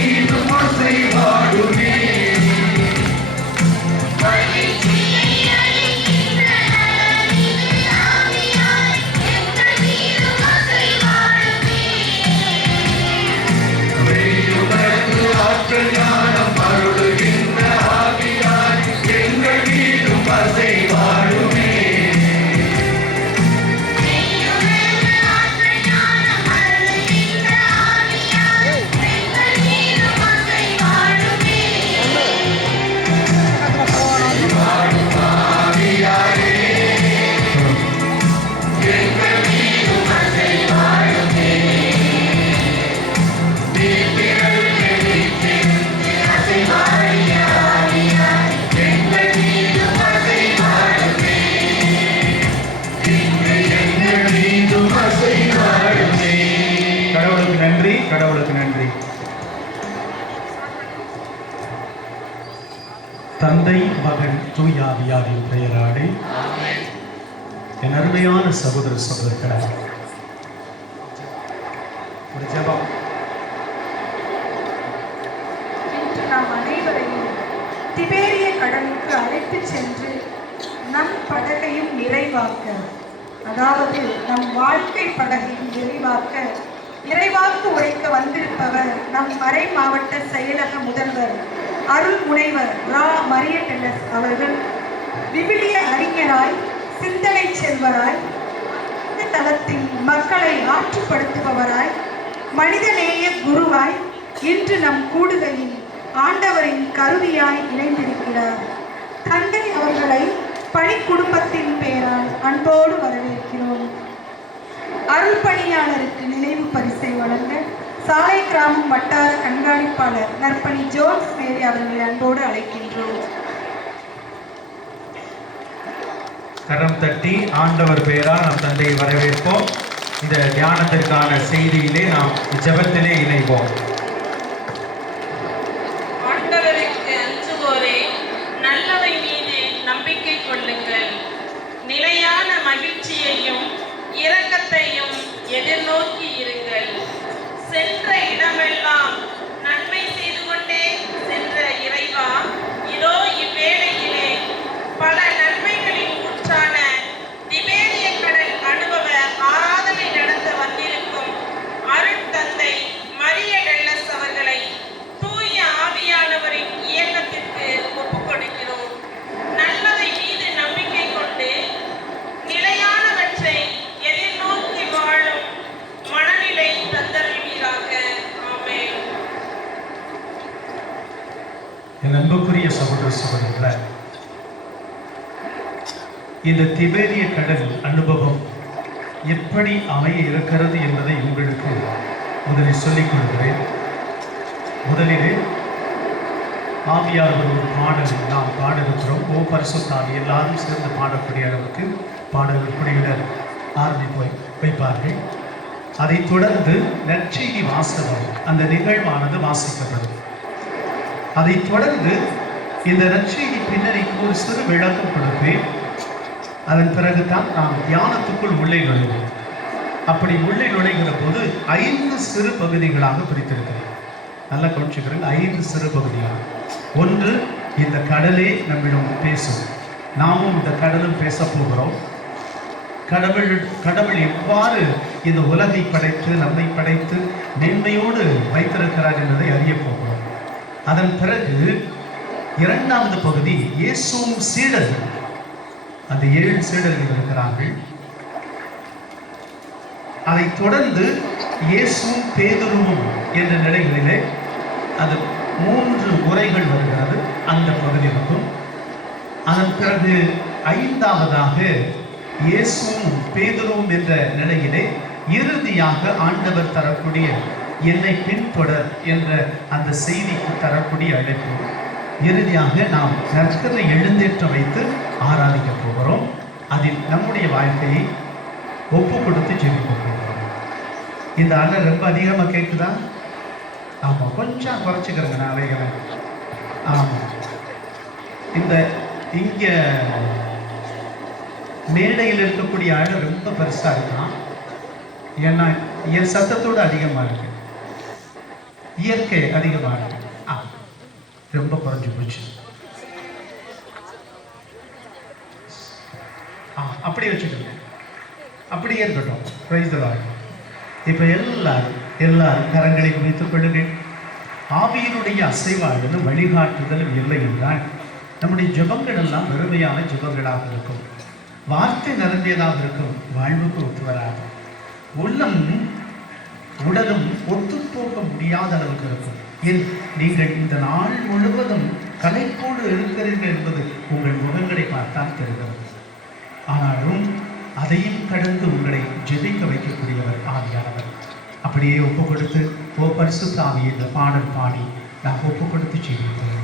மீதும் அசைவாடுமே. ஞானம் அருளுகின்ற ஆவியாய் எங்கள் மீதும் அசைவாடுமே. கடவுளுக்கு நன்றி. தந்தை, மகன், தூய ஆவியாரின் பெயராலே என் அருமையான சகோதர சகோதரர்களே, ஒரு ஜெபம். இன்று நாம் அனைவரையும் திபேரிய கடலுக்கு அழைத்து சென்று நம் படகையும் நிறைவாக்க, அதாவது நம் வாழ்க்கை படகையும் நிறைவாக்க இறைவாக்கு உரைக்க வந்திருப்பவர் நம் மறை மாவட்ட செயலக முதல்வர் அருள் முனைவர் ரா மரிய டெல்லஸ் அவர்கள். விவிலிய அறிஞராய், சிந்தனை செல்வராய், இந்த தளத்தில் மக்களை ஆற்றுப்படுத்துபவராய், மனிதநேய குருவாய் இன்று நம் கூடுகையில் ஆண்டவரின் கருவியாய் இணைந்திருக்கிறார். தந்தை அவர்களை பணி குடும்பத்தின் பெயரால் அன்போடு வரவேற்கிறோம். அருள் பணியாளருக்கு நினைவு பரிசை வழங்க சாலை கிராமம் வட்டார கண்காணிப்பாளர் நற்பணி ஜோன்ஸ் மேரி அவர்களை அன்போடு அழைக்கின்றோம். கரம் தட்டி ஆண்டவர் பெயரால் நம் தந்தையை வரவேற்போம். இந்த தியானத்திற்கான செய்தியிலே நாம் ஜெபத்திலே இணைவோம். ஆண்டவருக்கு அஞ்சுவோரே, நல்லவை மீது நம்பிக்கை கொள்ளுங்கள். நிலையான மகிழ்ச்சியையும் இரக்கத்தையும் எதிர்நோக்கி இருங்கள். சென்ற இடமெல்லாம் நன்மை செய்து கொண்டே சென்ற இறைவா, இதோ இவ்வேளையிலே பல நன்மைகளின் ஊற்றான திபேரிய கடல் அனுபவ ஆராதனை நடத்த வந்திருக்கும் அருட்தந்தை மரிய டெல்லஸ் அவர்களை தூய ஆவியானவரின் இயக்கத்திற்கு ஒப்புக் கொடுக்கிறோம். நல்லதை மீது நம்பிக்கை கொண்டு நிலையானவற்றை எதிர்நோக்கி வாழும் மனநிலை தந்தருள்வீராக. ஆமென். என் அன்புக்குரிய சகோதர சகோதரர்களே, இந்த திபேரிய கடல் அனுபவம் எப்படி அமைய இருக்கிறது என்பதை உங்களுக்கு முதலில் சொல்லிக் கொள்கிறேன். முதலிலே ஆவியார் ஒரு பாடல் நாம் பாட இருக்கிறோம். ஓ பரிசுத்த ஆவி, எல்லாரும் சேர்ந்து பாடக்கூடிய அளவுக்கு பாடல்கள் குடியினர் வைப்பார்கள். அதைத் தொடர்ந்து நற்செய்தி வாசகம், அந்த நிகழ்வானது வாசிக்கப்படும். அதைத் தொடர்ந்து இந்த நற்செய்தி பின்னணிக்கு ஒரு சிறு விளக்கம் கொடுப்பேன். அதன் பிறகுதான் நாம் தியானத்துக்குள் உள்ளே நுழைவோம். அப்படி உள்ளே நுழைகிற போது 5 சிறு பகுதிகளாக பிரித்திருக்கிறேன். நல்லா கவனிச்சுக்கிறேன். 5 சிறு பகுதிகள். ஒன்று, இந்த கடலே நம்மிடம் பேசும். நாமும் இந்த கடலும் பேச போகிறோம். கடவுள் எவ்வாறு இந்த உலகை படைத்து நம்மை படைத்து மேன்மையோடு வைத்திருக்கிறார் என்பதை அறிய போகிறோம். அதன் பிறகு 2வது பகுதி, இயேசுவும் சீடர்கள். அந்த 7 சீடர்கள் இருக்கிறார்கள். அதைத் தொடர்ந்து இயேசுவும் பேதுருவும் என்ற நிலைகளிலே அது 3 உரைகள் வருகிறது. அந்த பகுதி இருக்கும். அதன் பிறகு 5வதாக இயேசுவும் பேதுருவும் என்ற நிலையிலே இறுதியாக ஆண்டவர் தரக்கூடிய என்னை பின்தொடர் என்ற அந்த செய்திக்கு தரக்கூடிய அழைப்பு. இறுதியாக நாம் கர்த்தரை எழுந்தேற்ற வைத்து ஆராதிக்க போகிறோம். அதில் நம்முடைய வாழ்க்கையை ஒப்பு கொடுத்து ஜெபிக்க போகிறோம். இந்த அண்ணன் ரொம்ப அதிகமாக கேட்குதா? ஆமாம், கொஞ்சம் குறைச்சிக்கிறேங்க நான் அவைகளை. ஆமாம், இந்த இங்கே மேடையில் இருக்கக்கூடிய ஆள் ரொம்ப பெருசாக இருக்கான். ஏன்னா என் சத்தத்தோடு அதிகமாக இருக்கு. இயற்கை அதிகமாக ரொம்ப குறைஞ்சு போச்சு. அப்படியே வச்சுக்கோங்க, அப்படியே இருக்கட்டும். Praise the Lord. இப்போ எல்லாரும் கரங்களை குவித்துக் கொள்ளுங்கள். ஆவியினுடைய அசைவாடலும் வழிகாட்டுதலும் இல்லை என்றால் நம்முடைய ஜெபங்கள் எல்லாம் வெறுமையான ஜெபங்களாக இருக்கும், வார்த்தை நிரம்பியதாக இருக்கும், வாழ்வுக்கு ஒத்து வராது. உள்ளம் உடலும் ஒத்துப்போக முடியாத அளவுக்கு இருக்கும். ஏன் நீங்கள் இந்த நாள் முழுவதும் கலைப்போடு இருக்கிறீர்கள் என்பது உங்கள் முகங்களை பார்த்தால் தெரிகிறது. ஆனாலும் அதையும் கடந்து உங்களை ஜெபிக்க வைக்கக்கூடியவர் ஆவியானவர். அப்படியே ஒப்பு கொடுத்து பரிசுத்த ஆவியை இந்த பாடல் பாடி நாம் ஒப்பு கொடுத்து ஜெபிப்போம்.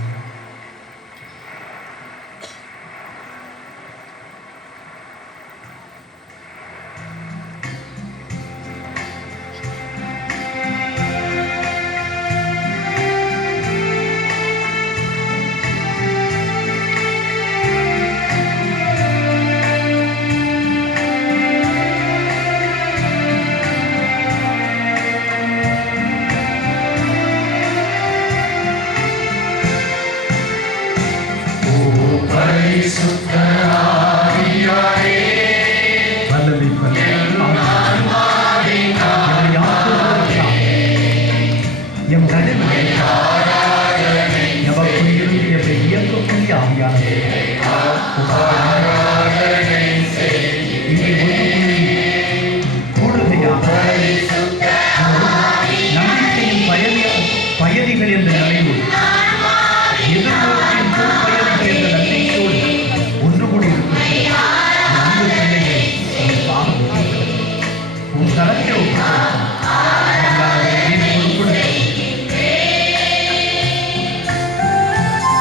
பயணிகள் என்ற நிலையில் எதிர்நோக்கின் பயணிகள் என்ற நன்மையோடு ஒன்று கூடி உன் கரத்தை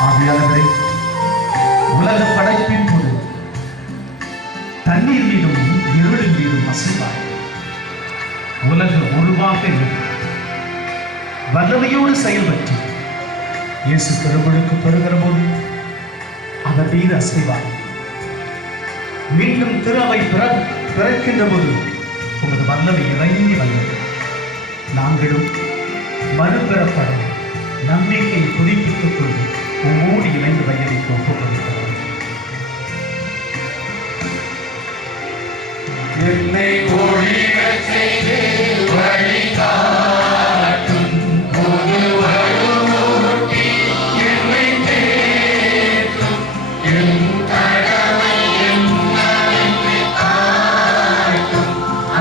ஆவியானவரை உலக படைப்பின் போது தண்ணீர் மீதும் இருளின் மீதும் அசைவார். உலக உருவாக வல்லமையோடு செயல்பட்டு இயேசு பெருமளுக்கு பெறுகிற போது அவர் மீது அசைவார். மீண்டும் திருவை பிறக்கின்ற போது உமது வல்லமை இறங்கி வந்தது. நாங்களும் மறுபெறப்பட நம்பிக்கையை புதுப்பித்துக் கொண்டு உம்மோடு இணைந்து வயலுக்கு ஒப்புக்கொள்கிறோம். என்னை ஒழிக்கச் செய்து வழிகாட்டும் ஒரு வழிமூட்டி என்னை தேற்றும் என் கடமை என்னவென்று காட்டும்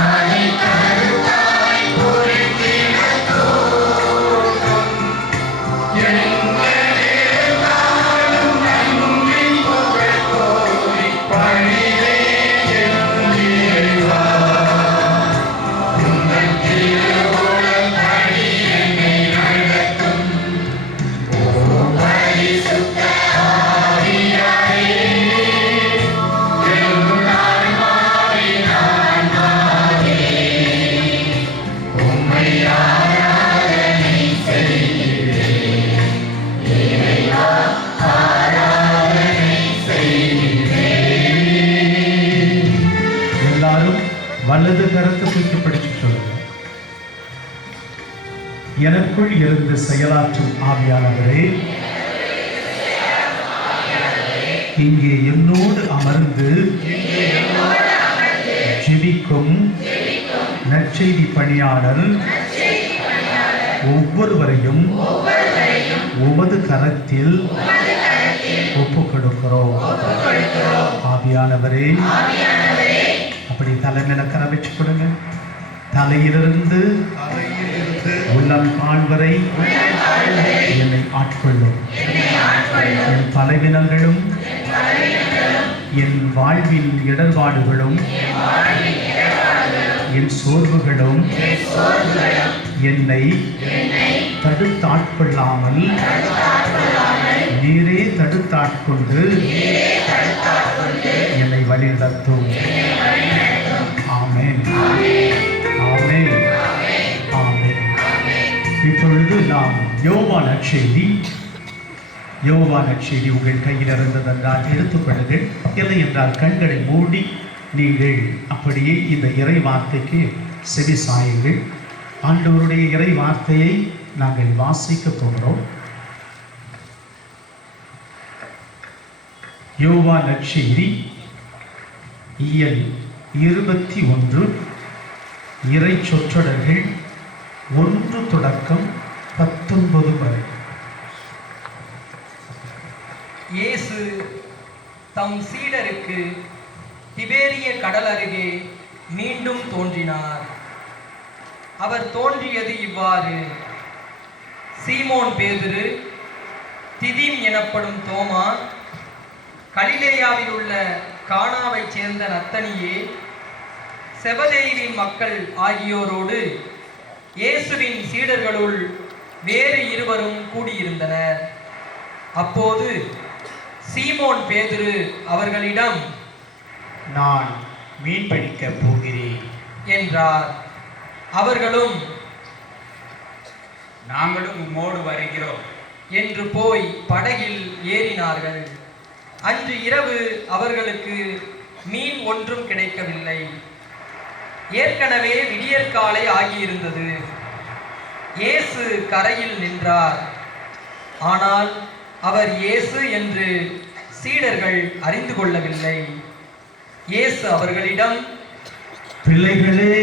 அதை கருத்தாய் குறித்திடத் தோற்றும் எங்கள் நாளும் நன்றி புகழ் கோரி பணிவே வலது கரத்தை தூக்கி பிடிச்சு சொல்லுங்க. எனக்குள் இருந்து செயலாற்றும் ஆவியானவரே, இங்கே என்னோடு அமர்ந்து ஜெபிக்கும் நற்செய்தி பணியாளர் ஒவ்வொருவரையும் உமது கரத்தில் ஒப்புக் கொடுக்கிறோம். ஆவியானவரே, அப்படி தலைமையில கர வச்சு கொடுங்க. தலையிலிருந்து உள்ளம் கால் வரை என்னை ஆட்கொள்ளும். என் பலவீனங்களும் என் வாழ்வின் இடர்பாடுகளும் என் சோர்வுகளும் என்னை தடுத்தாட்கொள்ளாமல் நீரே தடுத்தாட்கொண்டு என்னை வழிநடத்தும். ஆமென், ஆமென், ஆமென். இப்பொழுது நாம் யோவான் நற்செய்தி உங்கள் கையில் இருந்ததென்றால் எடுத்துக்கொள்ளுங்கள். இல்லை என்றால் கண்களை மூடி நீங்கள் அப்படியே இந்த இறை வார்த்தைக்கு செவி சாயுங்கள். ஆண்டவருடைய இறை வார்த்தையை நாங்கள் வாசிக்க போகிறோம். யோவான் நற்செய்தி இயல் 21 இறை சொற்றொடர்கள் 1 தொடக்கம் 19 வரை. இயேசு தம் சீடருக்கு திபேரிய கடல் அருகே மீண்டும் தோன்றினார். அவர் தோன்றியது இவ்வாறு: சீமோன் பேதுரு, திதிம் எனப்படும் தோமா, கலிலேயாவில் உள்ள கானாவைச் சேர்ந்த நத்தனியே, செபதேயுவின் மக்கள் ஆகியோரோடு இயேசுவின் சீடர்களுள் வேறு இருவரும் கூடியிருந்தனர். அப்போது சீமோன் பேதுரு அவர்களிடம், நான் மீன் பிடிக்கப் போகிறேன் என்றார். அவர்களும், நாங்களும் உம்மோடு வருகிறோம் என்று போய் படகில் ஏறினார்கள். அன்று இரவு அவர்களுக்கு மீன் ஒன்றும் கிடைக்கவில்லை. ஏற்கனவே விடியற்காலை ஆகியிருந்தது. இயேசு கரையில் நின்றார். ஆனால் அவர் இயேசு என்று சீடர்கள் அறிந்து கொள்ளவில்லை. இயேசு அவர்களிடம், பிள்ளைகளே,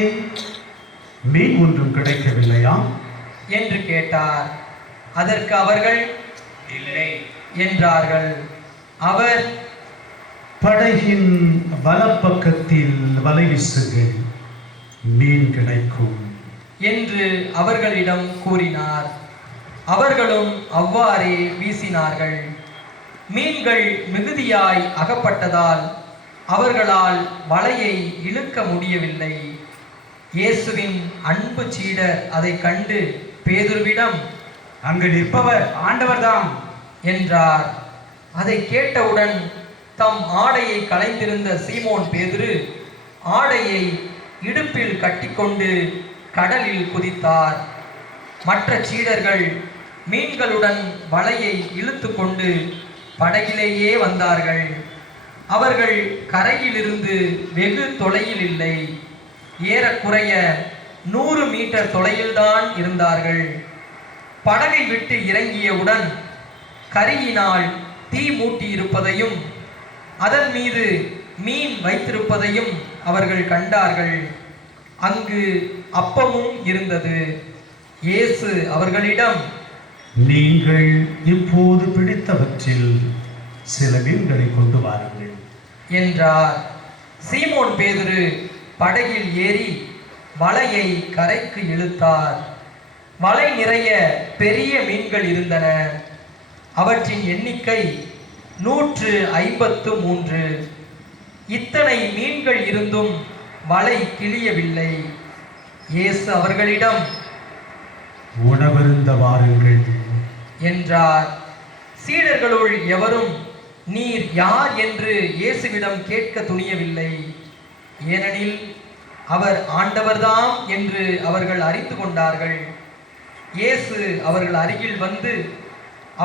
மீன் ஒன்றும் கிடைக்கவில்லையா என்று கேட்டார். அதற்கு அவர்கள், இல்லை என்றார்கள். அவர், படகின் வலப்பக்கத்தில் வலை வீசுங்கள், மீன் கிடைக்கும் என்று அவர்களிடம் கூறினார். அவர்களும் அவ்வாறே வீசினார்கள். மீன்கள் மிகுதியாய் அகப்பட்டதால் அவர்களால் வலையை இழுக்க முடியவில்லை. இயேசுவின் அன்பு சீடர் அதை கண்டு பேதுருவிடம், அங்கு நிற்பவர் ஆண்டவர்தாம் என்றார். அதை கேட்டவுடன் தம் ஆடையை களைந்திருந்த சீமோன் பேதுரு ஆடையை இடுப்பில் கட்டிக்கொண்டு கடலில் குதித்தார். மற்ற சீடர்கள் மீன்களுடன் வலையை இழுத்து கொண்டு படகிலேயே வந்தார்கள். அவர்கள் கரையிலிருந்து வெகு தொலையில் இல்லை, ஏறக்குறைய 100 மீட்டர் தொலையில்தான் இருந்தார்கள். படகை விட்டு இறங்கியவுடன் கரியினால் தீ மூட்டியிருப்பதையும் அதன் மீது மீன் வைத்திருப்பதையும் அவர்கள் கண்டார்கள். அங்கு அப்பமும் இருந்தது. இயேசு அவர்களிடம், நீங்கள் இப்போது பிடித்தவற்றில் சில மீன்களை கொண்டு வாருங்கள் என்றார். சீமோன் பேதுரு படகில் ஏறி வலையை கரைக்கு இழுத்தார். வலை நிறைய பெரிய மீன்கள் இருந்தன. அவற்றின் எண்ணிக்கை 153. இத்தனை மீன்கள் இருந்தும் வலை கிழியவில்லை. இயேசு அவர்களிடம், உணவருந்த வாருங்கள் என்றார். சீடர்களுள் எவரும் நீர் யார் என்று இயேசுவிடம் கேட்க துணியவில்லை. ஏனெனில் அவர் ஆண்டவர்தாம் என்று அவர்கள் அறிந்து கொண்டார்கள். இயேசு அவர்கள் அருகில் வந்து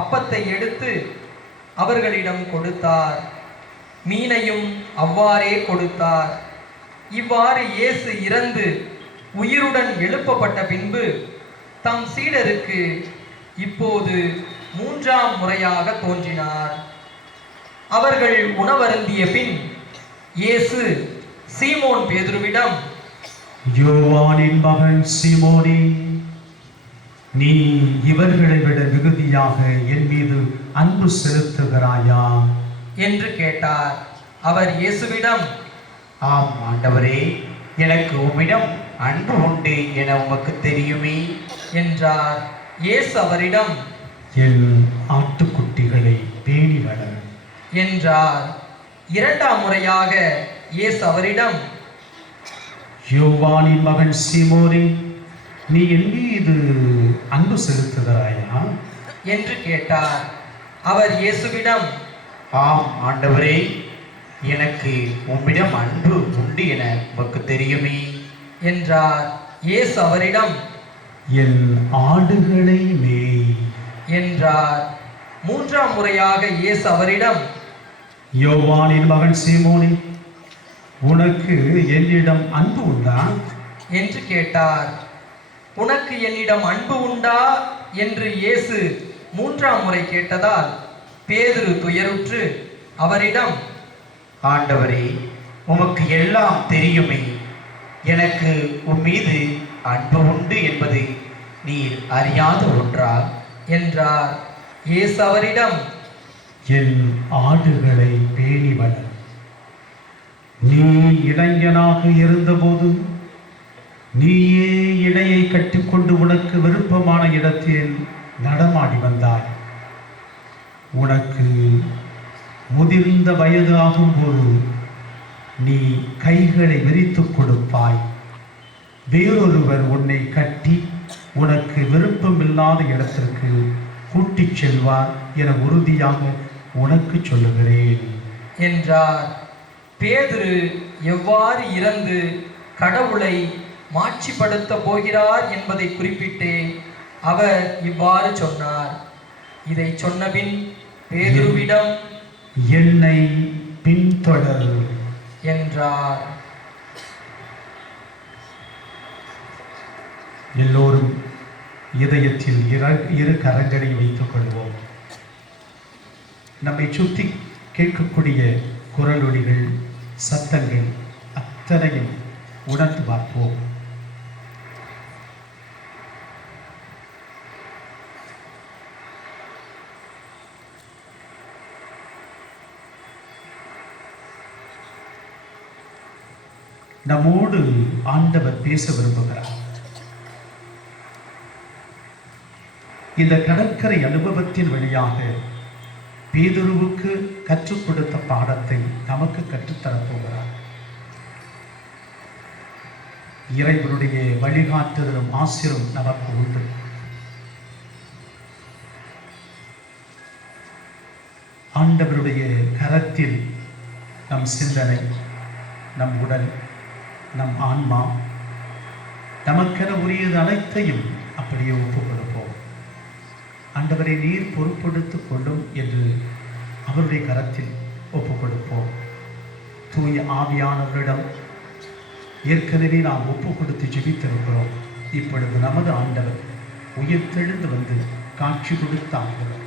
அப்பத்தை எடுத்து அவர்களிடம் கொடுத்தார். மீனையும் அவ்வாறே கொடுத்தார். இவ்வாறு இயேசு இறந்து உயிருடன் எழுப்பப்பட்ட பின்பு தம் சீடருக்கு இப்போது 3ஆம் முறையாக தோன்றினார். அவர்கள் உணவருந்திய பின் இயேசு சீமோன் பேதுருவிடம், யோவானின் மகன் சீமோனே, நீ இவர்களை விட மிகுதியாக என் மீது அன்பு செலுத்துகிறாயா என்று கேட்டார். அவர் இயேசுவிடம், ஆம் ஆண்டவரே, எனக்கு உம்மிடம் அன்பு உண்டு என உமக்கு தெரியுமே என்றார். இயேசு அவரிடம், என் ஆட்டுக்குட்டிகளை பேணி வளர் என்றார். 2ஆம் முறையாக இயேசு அவரிடம், யோவானின் மகன் சீமோனே, நீ என் மீது அன்பு செலுத்துகிறாயா என்று கேட்டார். அவர் இயேசுவிடம், ஆம் ஆண்டவரே, எனக்கு உம்மிடம் அன்பு உண்டு என உமக்கு தெரியுமே என்றார். இயேசு அவரிடம், என் ஆடுகளை மேய் என்றார். 3ஆம் முறையாக இயேசு அவரிடம், யோவானின் மகன் சீமோனே, உனக்கு என்னிடம் அன்பு உண்டா என்று கேட்டார். உனக்கு என்னிடம் அன்பு உண்டா என்று இயேசு 3ஆம் முறை கேட்டதால் பேதுரு துயருற்று அவரிடம், ஆண்டவரே, உமக்கு எல்லாம் தெரியுமே, எனக்கு உம்மீது அன்பு உண்டு என்பது நீர் அறியாத ஒன்றா என்றார். இயேசு அவரிடம், என் ஆடுகளை பேணி வளர். நீ இளைஞனாக இருந்தபோது நீயே இடையை கட்டிக்கொண்டு உனக்கு விருப்பமான இடத்தில் நடமாடி வந்தாய். உனக்கு முதிர்ந்த வயது ஆகும்போது நீ கைகளை விரித்துக் கொடுப்பாய். வேறொருவர் உன்னை கட்டி உனக்கு விருப்பமில்லாத இடத்திற்கு கூட்டிச் செல்வார் என உறுதியாக உனக்கு சொல்லுகிறேன் என்றார். பேதுரு எவ்வாறு இறந்து கடவுளை மாட்சிப்படுத்த போகிறார் என்பதை குறிப்பிட்டே அவர் இவ்வாறு சொன்னார். இதை சொன்னபின் பேதுருவிடம், என்னை பின்தொடர் என்றார். எல்லோரும் இதயத்தில் இரு கரங்களை வைத்துக் கொள்வோம். நம்மை சுற்றி கேட்கக்கூடிய குரலொலிகள், சத்தங்கள் அத்தனையும் உணர்ந்து பார்ப்போம். நம்மோடு ஆண்டவர் பேச விரும்புகிறார். இந்த கடற்கரை அனுபவத்தின் வழியாக பேதுருவுக்கு கற்றுக் கொடுத்த பாடத்தை நமக்கு கற்றுத்தரப் போகிறார். இறைவனுடைய வழிகாட்டுதலும் ஆசிரும் நமக்கு உண்டு. ஆண்டவருடைய கரத்தில் நம் சிந்தனை, நம் உடல், நம் ஆன்மா, நமக்கென உரியது அனைத்தையும் அப்படியே ஒப்புக் கொடுப்போம். ஆண்டவரை நீர் பொறுப்படுத்திக் கொள்ளும் என்று அவருடைய கரத்தில் ஒப்புக் கொடுப்போம். தூய ஆவியானவரிடம் ஏற்கனவே நாம் ஒப்புக் கொடுத்து ஜெபித்திருக்கிறோம். இப்பொழுது நமது ஆண்டவர் உயிர்த்தெழுந்து வந்து காட்சி கொடுத்த ஆண்டவர்.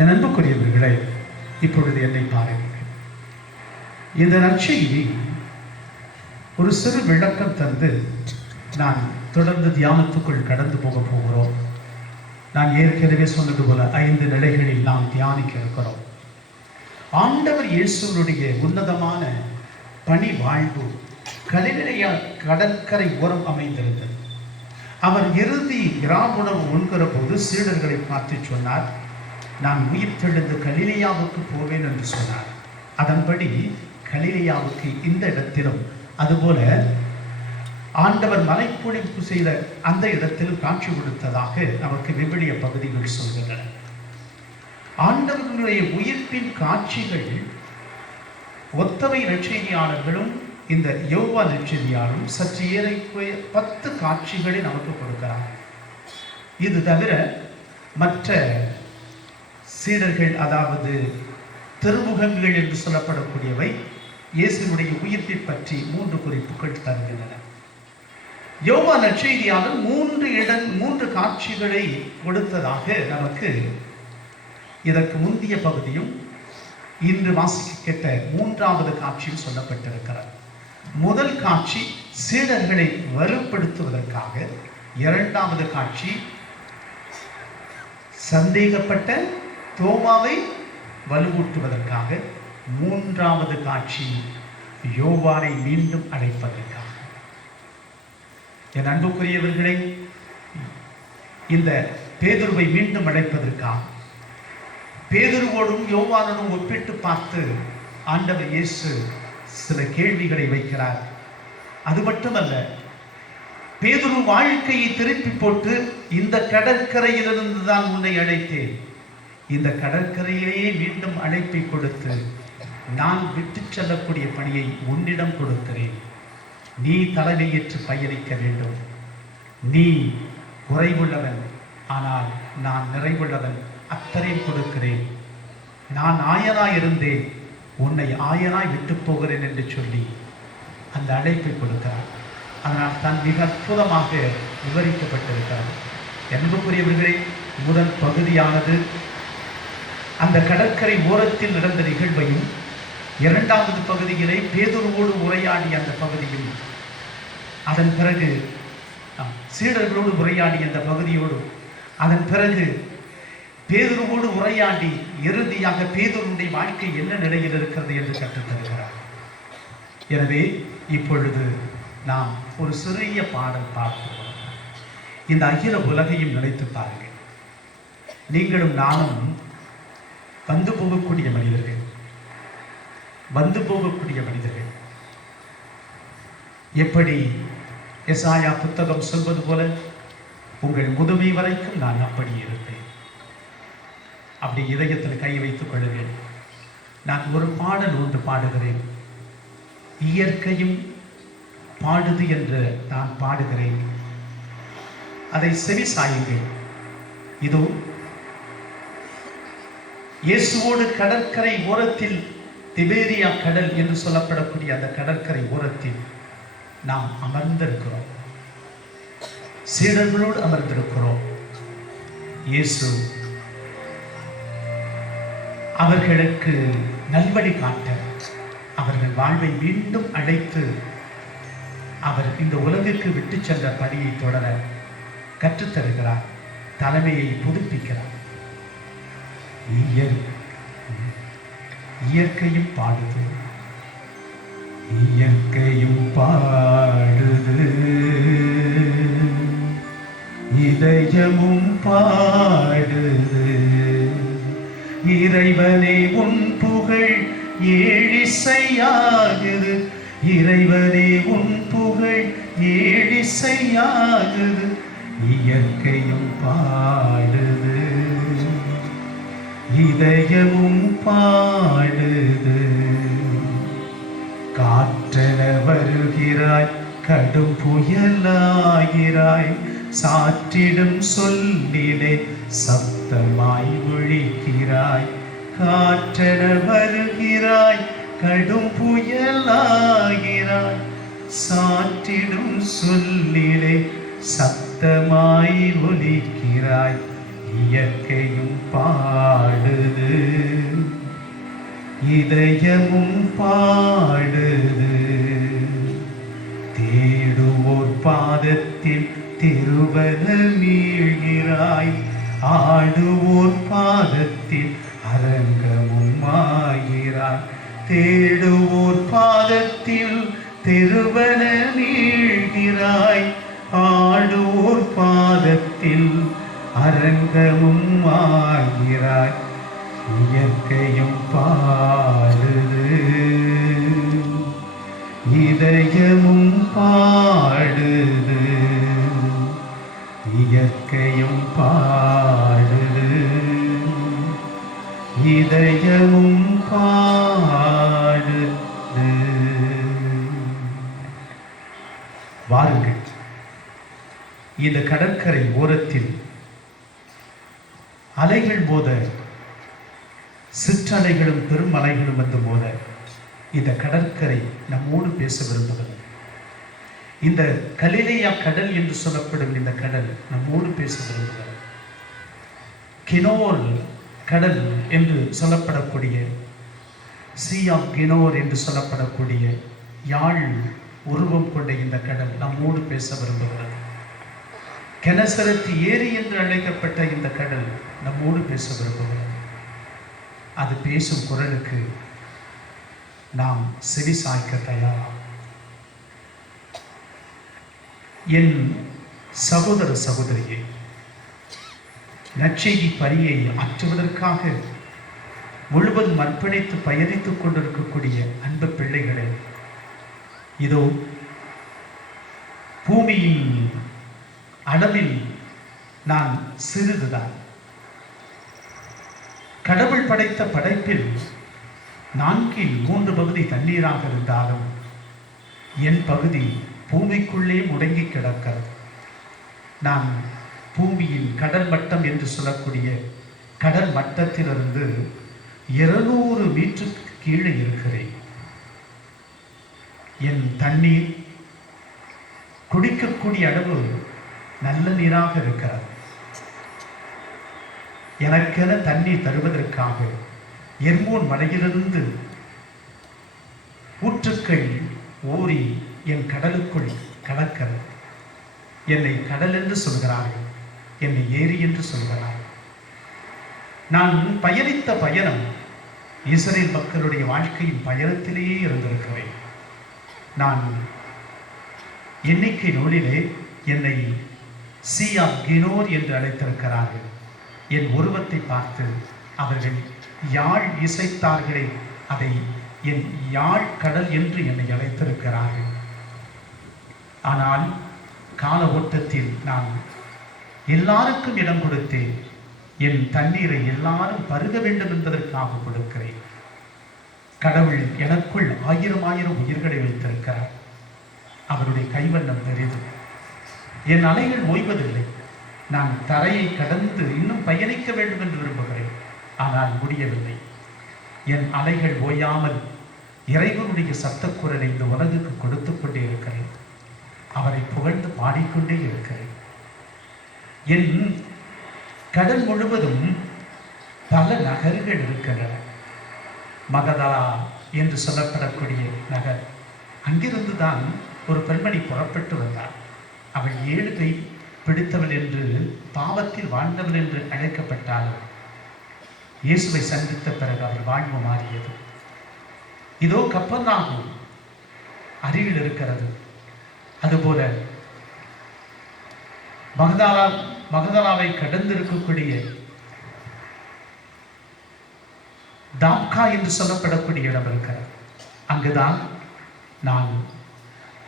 என் அன்புக்குரியவர்களே, இப்பொழுது என்னை பாருங்கள். இந்த நற்செய்தி ஒரு சிறு விளக்கம் தந்து நான் தொடர்ந்து தியானத்துக்குள் கடந்து போகிறோம். நான் ஏற்கனவே சொன்னது போல 5 நிலைகளில் நாம் தியானிக்க இருக்கிறோம். ஆண்டவர் இயேசுனுடைய உன்னதமான பணி வாழ்வு கலிலேயா கடற்கரை ஓரம் அமைந்திருந்தது. அவர் இறுதி இராவுணவு உண்கிற போது சீடர்களை பார்த்து சொன்னார், நான் உயிர்த்தெழுந்து கலிலேயாவுக்கு போவேன் என்று சொன்னார். அதன்படி கலிலேயாவுக்கு இந்த இடத்திலும், அதுபோல ஆண்டவர் மலைப்பொழிப்பு செய்த அந்த இடத்திலும் காட்சி கொடுத்ததாக நமக்கு விவிலிய பகுதிகள் சொல்கின்றன. ஆண்டவர்களுடைய உயிர்ப்பின் காட்சிகள் ஒத்தவை நற்செய்தியாளர்களும் இந்த யோவான் நற்செய்தியாளரும் சற்று ஏறக்குறைய 10 காட்சிகளை நமக்கு கொடுக்கிறார். இது தவிர மற்ற சீடர்கள், அதாவது திருமுகங்கள் என்று சொல்லப்படக்கூடியவை இயேசுனுடைய உயிர்ப்பை பற்றி 3 குறிப்புகள் தருகின்றன. யோவான் நற்செய்தியாளர் 3 காட்சிகளை கொடுத்ததாக நமக்கு இதற்கு முந்தைய பகுதியும் இன்று வாசிக்க கேட்ட 3வது காட்சியும் சொல்லப்பட்டிருக்கிறது. முதல் காட்சி சீடர்களை வலுப்படுத்துவதற்காக, 2வது காட்சி சந்தேகப்பட்ட தோமாவை வலுவூட்டுவதற்காக, 3வது காட்சி யோவானை மீண்டும் அழைப்பதற்காக. என் அன்புக்குரியவர்களை, இந்த பேதுருவை மீண்டும் அழைப்பதற்காக பேதுருவோடும் யோவானோடும் ஒப்பிட்டு பார்த்து ஆண்டவர் இயேசு சில கேள்விகளை வைக்கிறார். அது மட்டுமல்ல, பேதுரு வாழ்க்கையை திருப்பி போட்டு, இந்த கடற்கரையிலிருந்து தான் உன்னை அழைத்தேன், இந்த கடற்கரையிலேயே மீண்டும் அழைப்பை கொடுத்து நான் விட்டு செல்லக்கூடிய பணியை உன்னிடம் கொடுக்கிறேன். நீ தலைமையேற்று பயணிக்க வேண்டும். நீ குறைவுள்ளவன், ஆனால் நான் நிறைவுள்ளவன், அத்தனையும் கொடுக்கிறேன். நான் ஆயனாய் இருந்தேன், உன்னை ஆயனாய் விட்டு போகிறேன் என்று சொல்லி அந்த அழைப்பை கொடுக்கிறார். அதனால் தான் மிக அற்புதமாக விவரிக்கப்பட்டிருக்கிறது. அன்புக்குரியவர்களே, முதல் பகுதியானது அந்த கடற்கரை ஓரத்தில் நடந்த நிகழ்வையும், இரண்டாவது பகுதியிலே பேதுருவோடு உரையாடிய அந்த பகுதியும், அதன் பிறகு சீடர்களோடு உரையாடிய அந்த பகுதியோடு, அதன் பிறகு பேதுருவோடு உரையாடி இறுதியாக பேதுருவுடைய வாழ்க்கை என்ன நிலையில் இருக்கிறது என்று கற்றுத்தருகிறார். எனவே இப்பொழுது நாம் ஒரு சிறிய பாடல் பார்ப்போம். இந்த அகில உலகையும் நினைத்து பாருங்கள். நீங்களும் நானும் வந்து போகக்கூடிய மனிதர்கள், வந்து போகக்கூடிய மனிதர்கள். எப்படி எசாயா புத்தகம் சொல்வது போல, உங்கள் முதுமை வரைக்கும் நான் அப்படி இருப்பேன். அப்படி இதயத்தில் கை வைத்துக் கொள்ளுங்கள். நான் ஒரு பாடல் ஒன்று பாடுகிறேன். இயற்கையும் பாடுது என்று நான் பாடுகிறேன். அதை செவி சாயுங்கள். இதோ இயேசுவோடு கடற்கரை ஓரத்தில், திபேரியா கடல் என்று சொல்லப்படக்கூடிய அந்த கடற்கரை ஓரத்தில் நாம் அமர்ந்திருக்கிறோம். சீடர்களோடு அமர்ந்திருக்கிறோம். இயேசு அவர்களுக்கு நல்வழி காட்ட, அவர்கள் வாழ்வை மீண்டும் அழைத்து அவர் இந்த உலகிற்கு விட்டு சென்ற பணியை தொடர கற்றுத்தருகிறார். தலைமையை புதுப்பிக்கிறார். இயற்கையும் பாடுது, இயற்கையும் பாடுது, இதயமும் பாடுது. இறைவனே உன் புகழ் ஏழிசையாகுது, இறைவனே உன் புகழ் ஏழிசையாகுது. இயற்கையும் பாடுது, இதயமும் பாடுது. காற்றென வருகிறாய், கடும் புயலாகிறாய், சாற்றிடும் சொல்லிலே சப்தமாய் ஒழிக்கிறாய். காற்றென வருகிறாய், கடும் புயலாகிறாய், சாற்றிடும் சொல்லிலே சப்தமாய் ஒலிக்கிறாய். இயற்கையும் பாடுது, இதயமும் பாடுது. தேடுவோர் பாதத்தில் திருவர மீழ்கிறாய், ஆடுவோர் பாதத்தில் அரங்கமும் ஆகிறாய். தேடுவோர் பாதத்தில் திருவர மீழ்கிறாய், ஆடுவோர் பாதத்தில் அரங்கமும் ஆகிறாய். இயற்கையும் பாடுது, இதயமும் பாடுது. இயற்கையும் பாடுது, இதயமும் பாடுது. வாருங்கள், இந்த கடற்கரை ஓரத்தில் அலைகள் மோத, சிற்றலைகளும் பெரும் அலைகளும் வந்து மோத, இந்த கடற்கரை நம்மோடு பேச விரும்புகிறது. இந்த கலிலேயா கடல் என்று சொல்லப்படும் இந்த கடல் நம்மோடு பேச விரும்புகிறது. கினோர் கடல் என்று சொல்லப்படக்கூடிய, சி ஆஃப் கினோர் என்று சொல்லப்படக்கூடிய யாழ் உருவம் கொண்ட இந்த கடல் நம்மோடு பேச விரும்புகிறது. கெனசரத்து ஏரி என்று அழைக்கப்பட்ட இந்த கடல் நம்மோடு பேச விரும்புகிறது. அது பேசும் குரலுக்கு நாம் செவி சாய்க்க தயாரா? என் சகோதர சகோதரியே, நற்செய்தி பணியை ஆற்றுவதற்காக முழுவதும் அர்ப்பணித்து பயணித்துக் கொண்டிருக்கக்கூடிய அன்பு பிள்ளைகளே, இதோ பூமியின் அளவில் நான் சிறிதுதான். கடவுள் படைத்த படைப்பில் 4/3 பகுதி தண்ணீராக இருந்தாலும் என் பகுதி பூமிக்குள்ளே முடங்கி கிடக்கிறது. நான் பூமியின் கடல் மட்டம் என்று சொல்லக்கூடிய கடல் மட்டத்திலிருந்து 200 மீட்டருக்கு கீழே இருக்கிறேன். என் தண்ணீர் குடிக்கக்கூடிய அளவு நல்ல நீராக இருக்கிறது. எனக்கென தண்ணீர் தருவதற்காக எர்மோன் மலையிலிருந்து ஊற்றுக்கள் ஊறி என் கடலுக்குள் கலக்கிறது. என்னை கடல் என்று சொல்கிறார்கள், என்னை ஏரி என்று சொல்கிறார்கள். நான் பயணித்த பயணம் இஸ்ரேல் மக்களுடைய வாழ்க்கையின் பயணத்திலேயே இருந்திருக்கிறேன். நான் எண்ணிக்கை நூலிலே என்னை சியா கினோர் என்று அழைத்திருக்கிறார்கள். என் உருவத்தை பார்த்து அவர்கள் யாழ் இசைத்தார்களே, அதை என் யாழ் கடல் என்று என்னை அழைத்திருக்கிறார்கள். ஆனால் கால ஓட்டத்தில் நான் எல்லாருக்கும் இடம் கொடுத்தேன். என் தண்ணீரை எல்லாரும் பருக வேண்டும் என்பதற்காக கொடுக்கிறேன். கடவுள் எனக்குள் 1000 உயிர்களை வைத்திருக்கிறார். அவருடைய கைவண்ணம் பெரிது. என் அலைகள் ஓய்வதில்லை. நான் தரையை கடந்து இன்னும் பயணிக்க வேண்டும் என்று விரும்புகிறேன், ஆனால் முடியவில்லை. என் அலைகள் ஓயாமல் இறைவனுடைய சத்தக்குரலை இந்த உலகுக்கு கொடுத்து கொண்டே இருக்கிறேன். அவரை புகழ்ந்து பாடிக்கொண்டே இருக்கிறேன். என் கடல் முழுவதும் பல நகர்கள் இருக்கின்றன. மகதலா என்று சொல்லப்படக்கூடிய நகர், அங்கிருந்து தான் ஒரு பெண்மணி புறப்பட்டு வந்தார். அவள் 7 கை பிடித்தவள் என்று, பாவத்தில் வாழ்ந்தவள் என்று அழைக்கப்பட்டாலும் இயேசுவை சந்தித்த பிறகு அவள் வாழ்வு மாறியது. இதோ கப்பர்நாகும் அருகில் இருக்கிறது. அதுபோல மகதலாவை கடந்திருக்கக்கூடிய தாம்கா என்று சொல்லப்படக்கூடிய இடம் இருக்கிறது. அங்குதான் நான்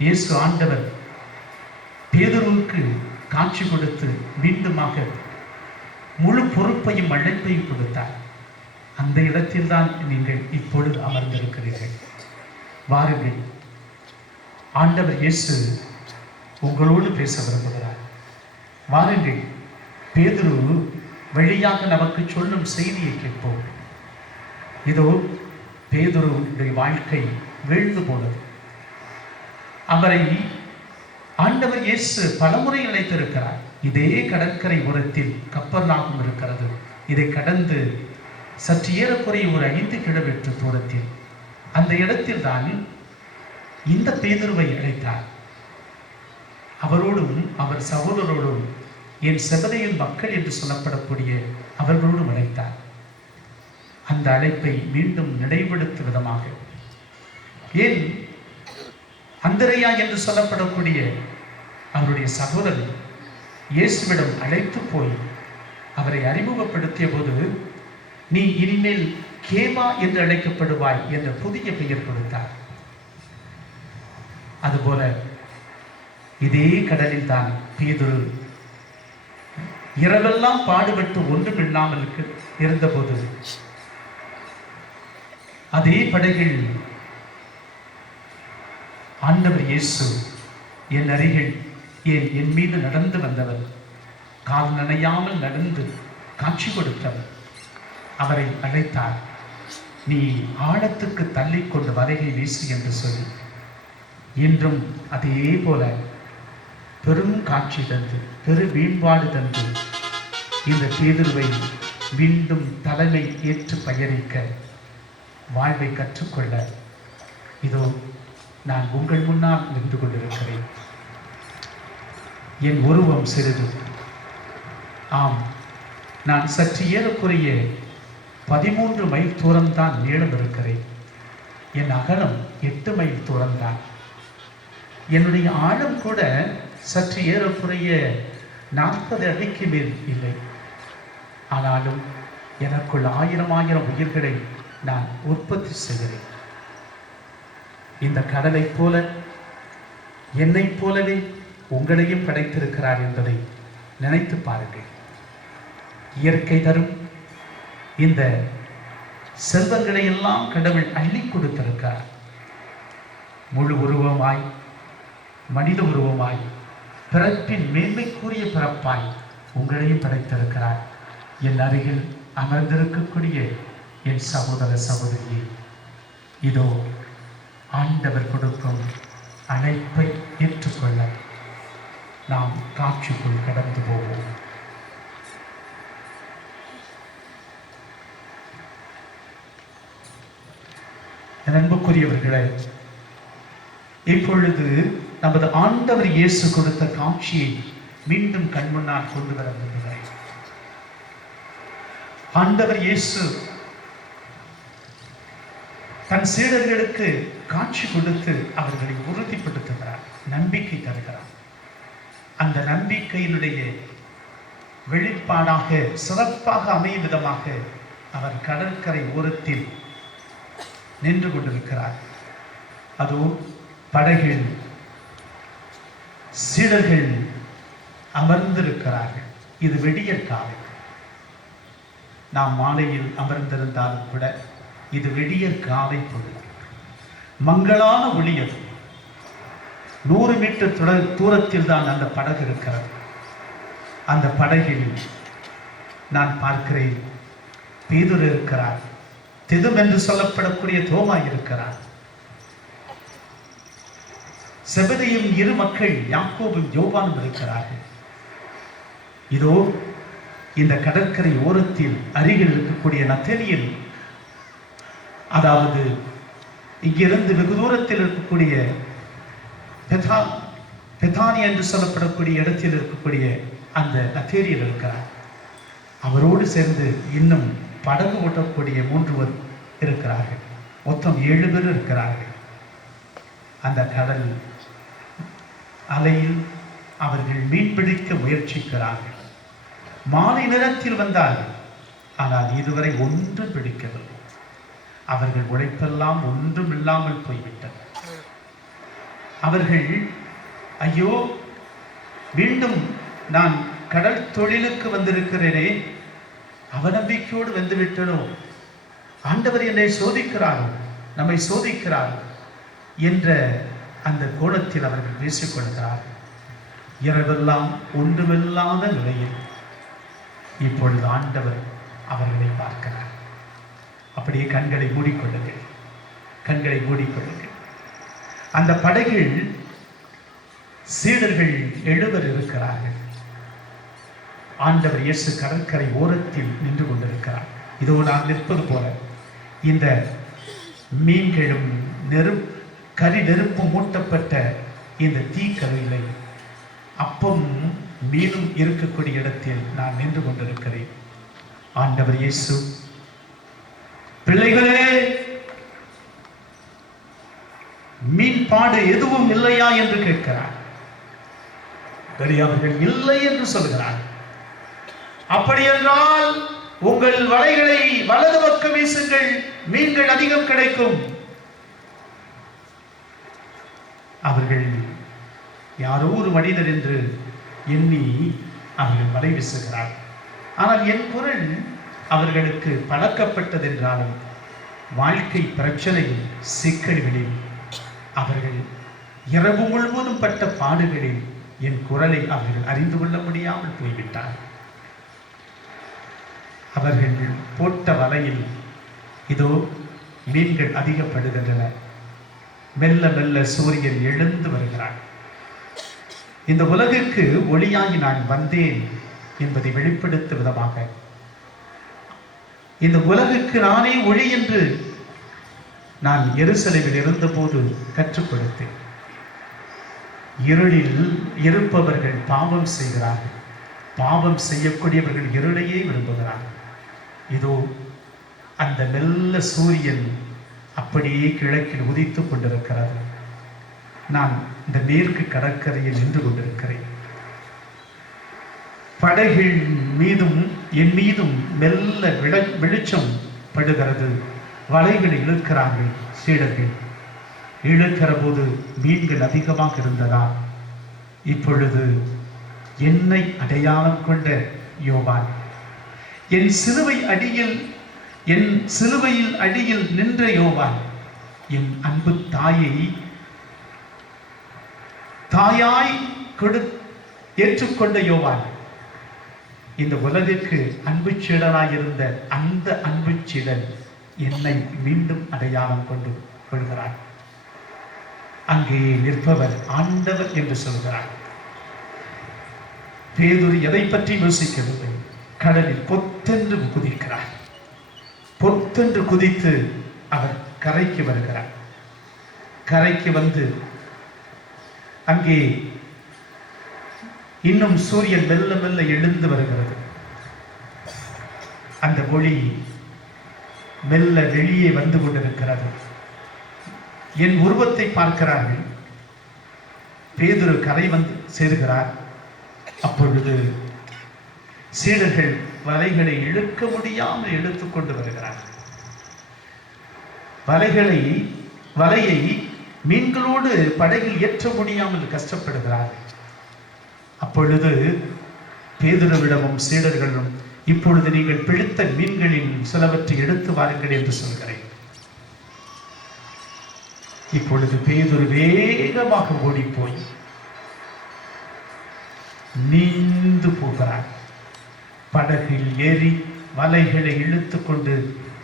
இயேசு ஆண்டவர் பேதுருவுக்கு காட்சி கொடுத்து மீண்டுமாக முழு பொறுப்பையும் அழைப்பையும் கொடுத்தார். அந்த இடத்தில் தான் நீங்கள் இப்பொழுது அமர்ந்திருக்கிறீர்கள். வாருங்கள், ஆண்டவர் இயேசு உங்களோடு பேச விரும்புகிறார். வாருங்கள், பேதுரு வழியாக நமக்கு சொல்லும் செய்தியை கேட்போம். இதோ பேதுருவுடைய வாழ்க்கை வீழ்ந்து போனது. அவரை ஆண்டவர் இயேசு பலமுறை அழைத்திருக்கிறார். இதே கடற்கரை ஓரத்தில் கப்பர்நாகும் இருக்கிறது. இதை கடந்து சற்று ஏறக்குறைய ஒரு 5 கிலோமீட்டர் தூரத்தில் அந்த இடத்தில் தான் இந்த பேதுருவை அழைத்தார். அவரோடும் அவர் சகோதரரோடும் என் செபதேயின் மக்கள் என்று சொல்லப்படக்கூடிய அவர்களோடும் அழைத்தார். அந்த அழைப்பை மீண்டும் நினைவுபடுத்தும் விதமாக, ஏன் அந்திரையா என்று சொல்லப்படக்கூடிய அவருடைய சகோதரன் இயேசுவிடம் அழைத்து போய் அவரை அறிமுகப்படுத்திய போது, நீ இனிமேல் கேபா என்று அழைக்கப்படுவாய் என்ற புதிய பெயர் கொடுத்தார். அதுபோல இதே கடலில் தான் பேதுரு இரவெல்லாம் பாடுபட்டு ஒன்றும் இல்லாமல் இருந்தபோது அதே படகில் ஆண்டவர் இயேசு என் அருகில் என் மீது நடந்து வந்தவர், கால் நனையாமல் நடந்து காட்சி கொடுத்தவர். அவரை அழைத்தார். நீ ஆழத்துக்கு தள்ளிக்கொண்டு வலையை வீசு என்று சொல்லி, இன்றும் அதே போல பெரும் காட்சி தந்து பெரு வீண்பாடு தந்து இந்த பேதுருவை மீண்டும் தலைமை ஏற்று பயணிக்க வாழ்வை கற்றுக்கொள்ள இதோ நான் உங்கள் முன்னால் நின்று கொண்டிருக்கிறேன். என் உருவம் சிறிது, ஆம், நான் சற்று ஏறக்குறைய 13 மைல் தூரம்தான் நீளம் இருக்கிறேன். என் அகலம் 8 மைல் தூரம்தான். என்னுடைய ஆழம் கூட சற்று ஏறக்குறைய 40 அடிக்கு மேல் இல்லை. ஆனாலும் எனக்குள் 1000 உயிர்களை நான் உற்பத்தி செய்கிறேன். இந்த கடலைப் போல என்னைப் போலவே உங்களையும் படைத்திருக்கிறார் என்பதை நினைத்து பாருங்கள். இயற்கை தரும் இந்த செல்வங்களை எல்லாம் கடவுள் அள்ளி கொடுத்திருக்கிறார். முழு உருவமாய், மனித உருவமாய், பிறப்பின் மேன்மைக்குரிய பிறப்பாய் உங்களையும் படைத்திருக்கிறார். என் அருகில் அமர்ந்திருக்கக்கூடிய என் சகோதர சகோதரியே, இதோ ஆண்டவர் கொடுக்கும் அழைப்பை ஏற்றுக்கொள்ள நாம் காட்சிக்குள் கடந்து போவோம். என் அன்புக்குரியவர்களே, இப்பொழுது நமது ஆண்டவர் இயேசு கொடுத்த காட்சியை மீண்டும் கண்முன்னால் கொண்டு வர விரும்புகிறேன். ஆண்டவர் இயேசு தன் சீடர்களுக்கு காட்சி கொடுத்து அவர்களை உறுதிப்படுத்துகிறார், நம்பிக்கை தருகிறார். அந்த நம்பிக்கையினுடைய வெளிப்பாடாக சிறப்பாக அமையும் விதமாக அவர் கடற்கரை ஓரத்தில் நின்று கொண்டிருக்கிறார். அதுவும் படகில் சீடர்கள் அமர்ந்திருக்கிறார்கள். இது விடியற் காலை. நாம் மாலையில் அமர்ந்திருந்தாலும் கூட இது விடியற் காலை பொழுது. மங்களான ஒளியது. 100 மீட்டர் தூரத்தில் தான் அந்த படகு இருக்கிறது. அந்த படகில் நான் பார்க்கிறேன், பேதுரு இருக்கிறார், திதும் என்று சொல்லப்படக்கூடிய தோமா இருக்கிறார், செபதேயும் 2 மக்கள் யாக்கோபும் யோவானும் இருக்கிறார்கள். இதோ இந்த கடற்கரை ஓரத்தில் அருகில் இருக்கக்கூடிய நத்தனியில், அதாவது இங்கிருந்து வெகு தூரத்தில் இருக்கக்கூடிய பெத்தானி என்று சொல்லப்படக்கூடிய இடத்தில் இருக்கக்கூடிய அந்த நத்தேரியில் இருக்கிறார். அவரோடு சேர்ந்து இன்னும் படகு ஓட்டக்கூடிய 3 பேர் இருக்கிறார்கள். மொத்தம் 7 பேர் இருக்கிறார்கள். அந்த கடல் அலையில் அவர்கள் மீன்பிடிக்க முயற்சிக்கிறார்கள். மாலை நேரத்தில் வந்தார்கள், ஆனால் இதுவரை ஒன்றும் பிடிக்கவில்லை. அவர்கள் உழைப்பெல்லாம் ஒன்றும் இல்லாமல் போய்விட்டது. அவர்கள் ஐயோ, மீண்டும் நான் கடல் தொழிலுக்கு வந்திருக்கிறேனே, அவநம்பிக்கையோடு வந்துவிட்டனோ, ஆண்டவர் என்னை சோதிக்கிறாரோ, நம்மை சோதிக்கிறாரோ என்ற அந்த கோணத்தில் அவர்கள் பேசிக்கொள்கிறார்கள். இரவெல்லாம் ஒன்றுமில்லாத நிலையில் இப்பொழுது ஆண்டவர் அவர்களை பார்க்கிறார். அப்படியே கண்களை மூடிக்கொள்ளுங்கள், கண்களை மூடிக்கொள்ளுங்கள். அந்த படகில் சீடர்கள் 7 பேர் இருக்கிறார்கள். ஆண்டவர் இயேசு கடற்கரை ஓரத்தில் நின்று கொண்டிருக்கிறார். இதோ நான் நிற்பது போல இந்த மீன்களும் கரி நெருப்பும் மூட்டப்பட்ட இந்த தீக்கரையிலை அப்பம் மீனும் இருக்கக்கூடிய இடத்தில் நான் நின்று கொண்டிருக்கிறேன். ஆண்டவர் இயேசு, பிள்ளைகளே, மீன்பாடு எதுவும் இல்லையா என்று கேட்கிறார். அவர்கள் இல்லை என்று சொல்கிறார். அப்படி என்றால் உங்கள் வலைகளை வலது பக்கம் வீசுங்கள், மீன்கள் அதிகம் கிடைக்கும். அவர்கள் யாரோ ஒரு மனிதர் என்று எண்ணி அவர்கள் வலை வீசுகிறார். ஆனால் என் பொருள் அவர்களுக்கு பழக்கப்பட்டது என்றாலும் வாழ்க்கை பிரச்சனையில் சிக்கல்களில் அவர்கள் இரவு முழுவதும் பட்ட பாடுகளில் என் குரலை அவர்கள் அறிந்து கொள்ள முடியாமல் போய்விட்டார். அவர்கள் போட்ட வலையில் இதோ மீன்கள் அதிகப்படுகின்றன. மெல்ல மெல்ல சூரியன் எழுந்து வருகிறார். இந்த உலகிற்கு ஒளியாகி நான் வந்தேன் என்பதை வெளிப்படுத்தும் விதமாக இந்த உலகுக்கு நானே ஒளி என்று நான் எருசலேமில் இருந்தபோது கற்றுக் கொடுத்தேன். இருளில் இருப்பவர்கள் பாவம் செய்கிறார்கள், பாவம் செய்யக்கூடியவர்கள் இருளையே விரும்புகிறார்கள். இதோ அந்த மெல்ல சூரியன் அப்படியே கிழக்கில் உதித்து கொண்டிருக்கிறது. நான் இந்த மேற்கு கடற்கரையில் நின்று கொண்டிருக்கிறேன். படகில் மீதும் என் மீதும் மெல்ல வெளிச்சம் படுகிறது. வலைகளை இழுக்கிறார்கள் சீடர்கள். இழுக்கிற போது மீன்கள் அதிகமாக இருந்ததா? இப்பொழுது என்னை அடையாளம் கொண்ட யோவான், என் சிலுவையில் அடியில் நின்ற யோவான், என் அன்பு தாயாய் ஏற்றுக்கொண்ட யோவான், இந்த உலகிற்கு அன்பு சீடனாயிருந்த அந்த அன்பு சீடன் என்னை மீண்டும் அடையாளம் கொண்டு கொள்கிறார். அங்கே நிற்பவர் ஆண்டவர் என்று சொல்கிறார். பேதுரு எதை பற்றி யோசிக்கவில்லை. கடலில் பொத்தென்று குதிக்கிறார். பொத்தென்று குதித்து அவர் கரைக்கு வருகிறார். கரைக்கு வந்து அங்கே இன்னும் சூரியன் மெல்ல மெல்ல எழுந்து வருகிறது. அந்த ஒளி மெல்ல வெளியே வந்து கொண்டிருக்கிறது. என் உருவத்தை பார்க்கிறார்கள். பேதுரு கரை வந்து சேர்கிறார். அப்பொழுது சீடர்கள் வலைகளை இழுக்க முடியாமல் இழுத்துக் கொண்டு வருகிறார்கள். வலையை மீன்களோடு படகில் ஏற்ற முடியாமல் கஷ்டப்படுகிறார்கள். அப்பொழுது பேதுருவிடமும் சீடர்களும், இப்பொழுது நீங்கள் பிடித்த மீன்களின் சிலவற்றை எடுத்து வாருங்கள் என்று சொல்கிறேன். இப்பொழுது பேதுரு வேகமாக ஓடிப்போய் நீந்து போகிறார். படகில் ஏறி வலைகளை இழுத்துக் கொண்டு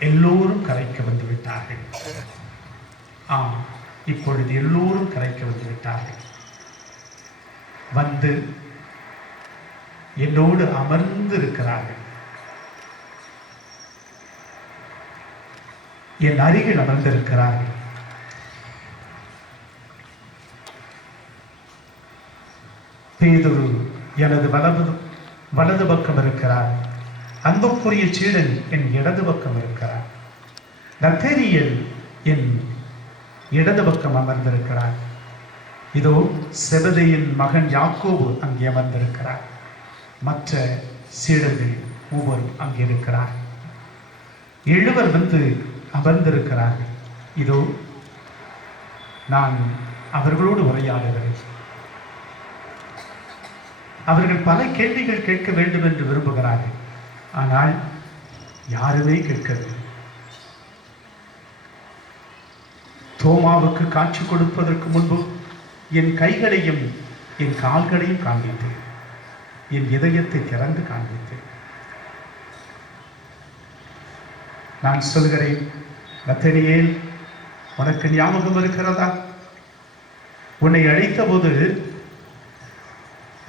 எல்லோரும் கரைக்கு வந்து விட்டார்கள். இப்பொழுது எல்லோரும் கரைக்கு வந்து விட்டார்கள். வந்து என்னோடு அமர்ந்து இருக்கிறார்கள். என் அருகில் அமர்ந்திருக்கிறார்கள். பேதுரு எனது வலது பக்கம் இருக்கிறார். அன்புக்குரிய சீடன் என் இடது பக்கம் இருக்கிறார். நத்தனியேல் என் இடது பக்கம் அமர்ந்திருக்கிறார். இதோ செபதேயின் மகன் யாக்கோபு அங்கே அமர்ந்திருக்கிறார். மற்ற சீடர்கள் ஒவ்வொரு அங்கே இருக்கிறார். 7 வந்து அமர்ந்திருக்கிறார்கள். இதோ நான் அவர்களோடு உரையாடுகிறேன். அவர்கள் பல கேள்விகள் கேட்க வேண்டும் என்று விரும்புகிறார்கள். ஆனால் யாருமே கேட்கவில்லை. தோமாவுக்கு காட்சி கொடுப்பதற்கு முன்பு என் கைகளையும் என் கால்களையும் காண்பித்தேன். என் இதயத்தை திறந்து காண்பித்தேன். நான் சொல்கிறேன், நத்தனியேல், உனக்கு ஞாபகம் இருக்கிறதா? உன்னை அழைத்த போது,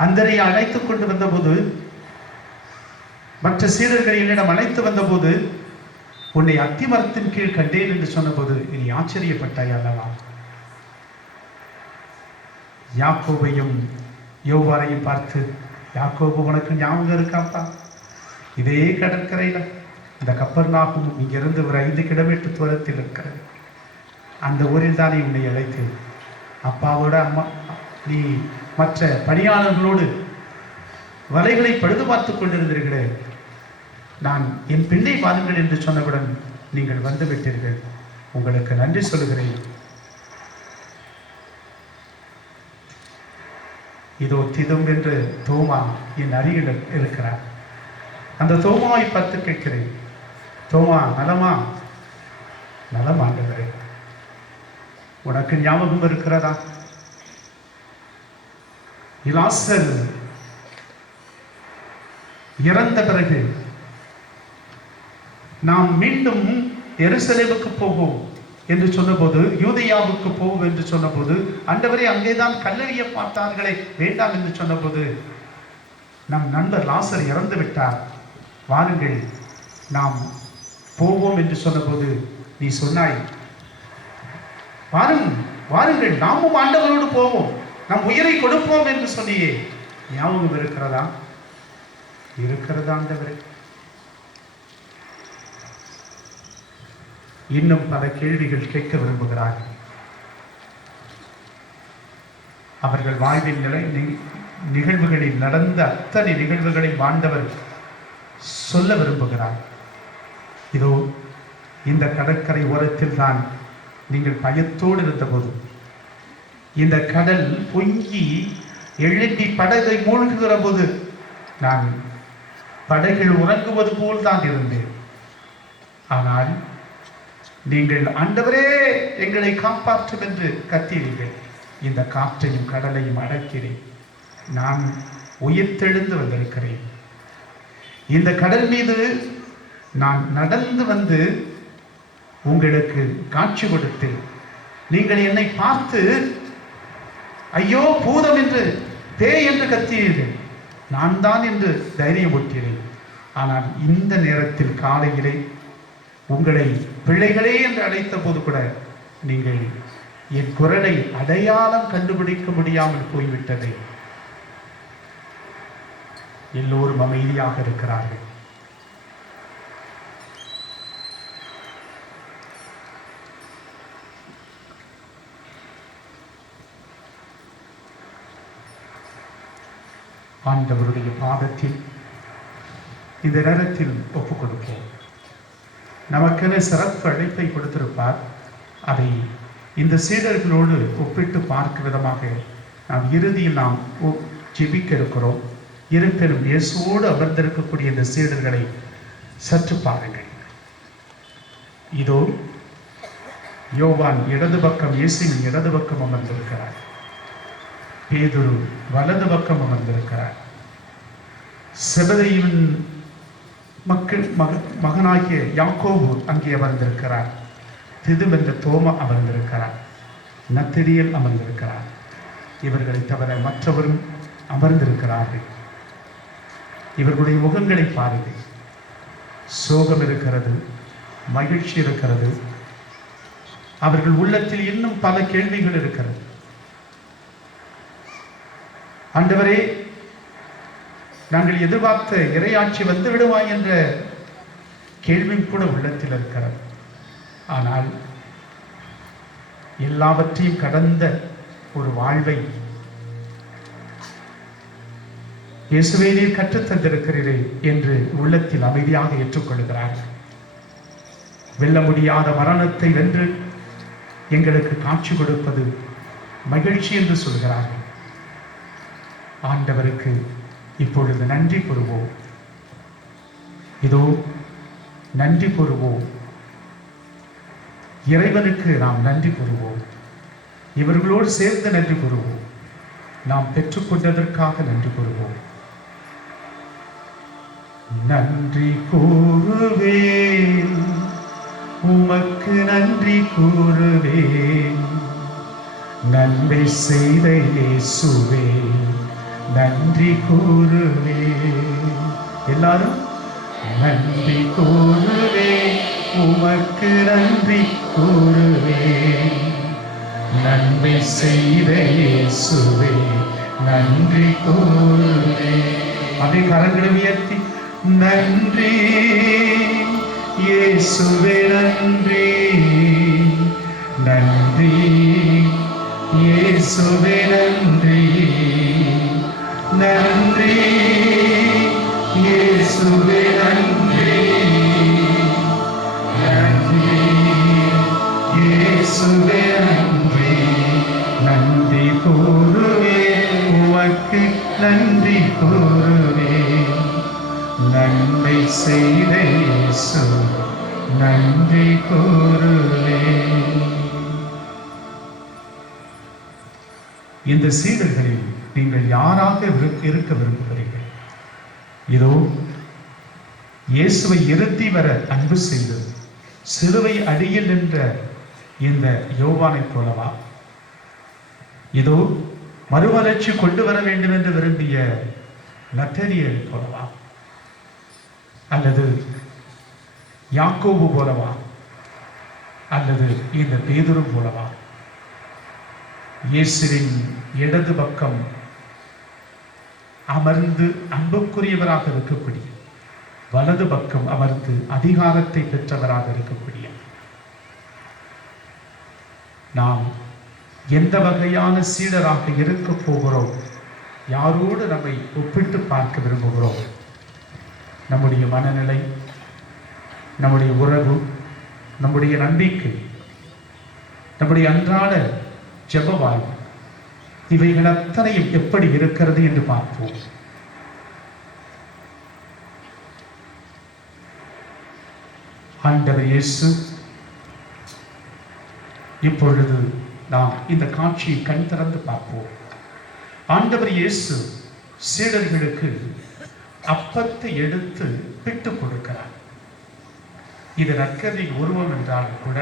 அந்தரையை அழைத்துக் கொண்டு வந்தபோது, மற்ற சீடர்களை என்னிடம் அழைத்து வந்தபோது, உன்னை அத்திமரத்தின் கீழ் கண்டேன் என்று சொன்னபோது நீ ஆச்சரியப்பட்டாய் அல்லவா? யாக்கோபையும் யோவானையும் பார்த்து, யாக்கோபு, உனக்கு ஞாபகம் இருக்காப்பா? இதே கடற்கரையில் இந்த கப்பர்நாகும் இங்கிருந்து ஒரு 5 கிலோமீட்டர் தூரத்தில் இருக்கிறது. அந்த ஊரில் தானே உன்னை அழைத்து அப்பாவோட அம்மா நீ மற்ற பணியாளர்களோடு வலைகளை பழுது பார்த்து கொண்டிருந்தீர்களே, நான் என் பிள்ளை வாருங்கள் என்று சொன்னவுடன் நீங்கள் வந்து விட்டீர்கள். உங்களுக்கு நன்றி சொல்கிறேன். இதோ திதும் என்று தோமா என் அருகில் இருக்கிறார். அந்த தோமாவை பார்த்து கேட்கிறேன், தோமா, நலமா? நலம் ஆண்டவரே. உனக்கு ஞாபகம் இருக்கிறதா? லாசர் இறந்த பிறகு நாம் மீண்டும் எருசலேமுக்கு போவோம் என்று சொன்னபோது, யூதேயாவுக்கு போவோம் என்று சொன்னபோது, ஆண்டவரே அங்கேதான் கல்லெறிய பார்த்தார்களே, வேண்டாம் என்று சொன்னபோது, நம் நண்பர் லாசர் இறந்து விட்டார், வாருங்கள் நாம் போவோம் என்று சொன்னபோது நீ சொன்னாய், வாருங்கள் நாமும் ஆண்டவரோடு போவோம், நம் உயிரை கொடுப்போம் என்று சொன்னியே. ஞாபகம் இருக்கிறதா? இருக்கிறதா ஆண்டவரே? இன்னும் பல கேள்விகள் கேட்க விரும்புகிறார்கள். அவர்கள் வாழ்வின் நிகழ்வுகளில் நடந்த அத்தனை நிகழ்வுகளை ஆண்டவர் சொல்ல விரும்புகிறார். இதோ இந்த கடற்கரை ஓரத்தில் தான் நீங்கள் பயத்தோடு இருந்தபோது, இந்த கடல் பொங்கி எழும்பி படகை மூழ்குகிற போது நான் படகில் உறங்குவது போல் தான் இருந்தேன். ஆனால் நீங்கள் ஆண்டவரே எங்களை காப்பாற்றும் என்று கத்தினீர்கள். இந்த காற்றையும் கடலையும் அடக்கிறேன். நான் உயிர்த்தெழுந்து வந்திருக்கிறேன். இந்த கடல் மீது நான் நடந்து வந்து உங்களுக்கு காட்சி கொடுத்து நீங்கள் என்னை பார்த்து ஐயோ பூதம் என்று பேய் என்று கத்தியீர்கள், நான் தான் என்று தைரியமூட்டினேன். ஆனால் இந்த நேரத்தில் காலையிலே உங்களை பிள்ளைகளே என்று அழைத்த போது கூட நீங்கள் என் குரலை அடையாளம் கண்டுபிடிக்க முடியாமல் போய்விட்டது. எல்லோரும் அமைதியாக இருக்கிறார்கள். ஆண்டவருடைய பாதத்தில் இந்த நேரத்தில் ஒப்புக் கொடுப்போம். நமக்கென சிறப்பு அழைப்பை கொடுத்திருப்பார். அதை இந்த சீடர்களோடு ஒப்பிட்டு பார்க்கும் விதமாக நாம் இறுதியில் நாம் ஜெபிக்க இருக்கிறோம். இருப்பினும் இயேசுவோடு அமர்ந்திருக்கக்கூடிய இந்த சீடர்களை சற்று பாருங்கள். இதோ யோவான் இடது பக்கம், இயேசுவின் இடது பக்கம் அமர்ந்திருக்கிறார். பேதுரு வலது பக்கம் அமர்ந்திருக்கிறார். செபதேயுவின் மகனாகிய யாக்கோபு அங்கே அமர்ந்திருக்கிறார். திதுமென்ற தோமா அமர்ந்திருக்கிறார். நத்தடியல் அமர்ந்திருக்கிறார். இவர்களை தவிர மற்றவரும் அமர்ந்திருக்கிறார்கள். இவர்களுடைய முகங்களை பாருங்கள். சோகம் இருக்கிறது, மகிழ்ச்சி இருக்கிறது. அவர்கள் உள்ளத்தில் இன்னும் பல கேள்விகள் இருக்கிறது. ஆண்டவரே, நாங்கள் எதிர்பார்த்த இறையாட்சி வந்து விடுவாய் என்ற கேள்வியும் கூட உள்ளத்தில் இருக்கிறது. ஆனால் எல்லாவற்றையும் கடந்த ஒரு வாழ்வை இயேசுவே நீர் கற்றுத்தந்திருக்கிறீரே என்று உள்ளத்தில் அமைதியாக ஏற்றுக்கொள்கிறார்கள். வெல்ல முடியாத மரணத்தை வென்று எங்களுக்கு காட்சி கொடுப்பது மகிழ்ச்சி என்று சொல்கிறார்கள். ஆண்டவருக்கு இப்பொழுது நன்றி கூறுவோம். இதோ நன்றி கூறுவோம். இறைவனுக்கு நாம் நன்றி கூறுவோம். இவர்களோடு சேர்ந்து நன்றி கூறுவோம். நாம் பெற்றுக்கொண்டதற்காக நன்றி கூறுவோம். நன்றி கூறுவேன், உமக்கு நன்றி கூறுவேன். நன்மை செய்த இயேசுவே நன்றி கூறுவேன். எல்லாரும் நன்றி கூறுவேன், உமக்கு நன்றி கூறுவேன். நன்மை செய்த இயேசுவே நன்றி கூறுவேன். அதை கரங்களை உயர்த்தி நன்றி இயேசுவே நன்றி, நன்றி இயேசுவே நன்றி, நன்றி இயேசுவே நன்றி, நன்றி இயேசுவே நன்றி. நன்றி கூறுவேன், உமக்கு நன்றி கூறுவேன். நன்மை செய்த இயேசு நன்றி கூறுவேன். இந்த சீடர்களில் நீங்கள் யாராக இருக்க விரும்புகிறீர்கள்? இதோ இயேசுவை இறுதி வர அன்பு செய்து சிலுவை அடியில் நின்ற இந்த யோவானை போலவா? இதோ மறுமலர்ச்சி கொண்டு வர வேண்டும் என்று விரும்பிய நத்தனியேல் போலவா? அல்லது யாக்கோபு போலவா? அல்லது இந்த பேதுரு போலவா? இயேசுவின் இடது பக்கம் அமர்ந்து அன்புக்குரியவராக இருக்கக்கூடிய, வலது பக்கம் அமர்ந்து அதிகாரத்தை பெற்றவராக இருக்கக்கூடிய நாம் எந்த வகையான சீடராக இருக்க போகிறோம்? யாரோடு நம்மை ஒப்பிட்டு பார்க்க விரும்புகிறோம்? நம்முடைய மனநிலை, நம்முடைய உறவு, நம்முடைய நம்பிக்கை, நம்முடைய அன்றாட ஜெப வாழ்வு, இவைகள் அத்தனையும் எப்படி இருக்கிறது என்று பார்ப்போம். ஆண்டவர் இயேசு இப்பொழுது நாம் இந்த காட்சியை கண் திறந்து பார்ப்போம். ஆண்டவர் இயேசு சீடர்களுக்கு அப்பத்தை எடுத்து பிட்டு கொடுக்கிறார். இது நற்கருணையின் உருவம் என்றாலும் கூட,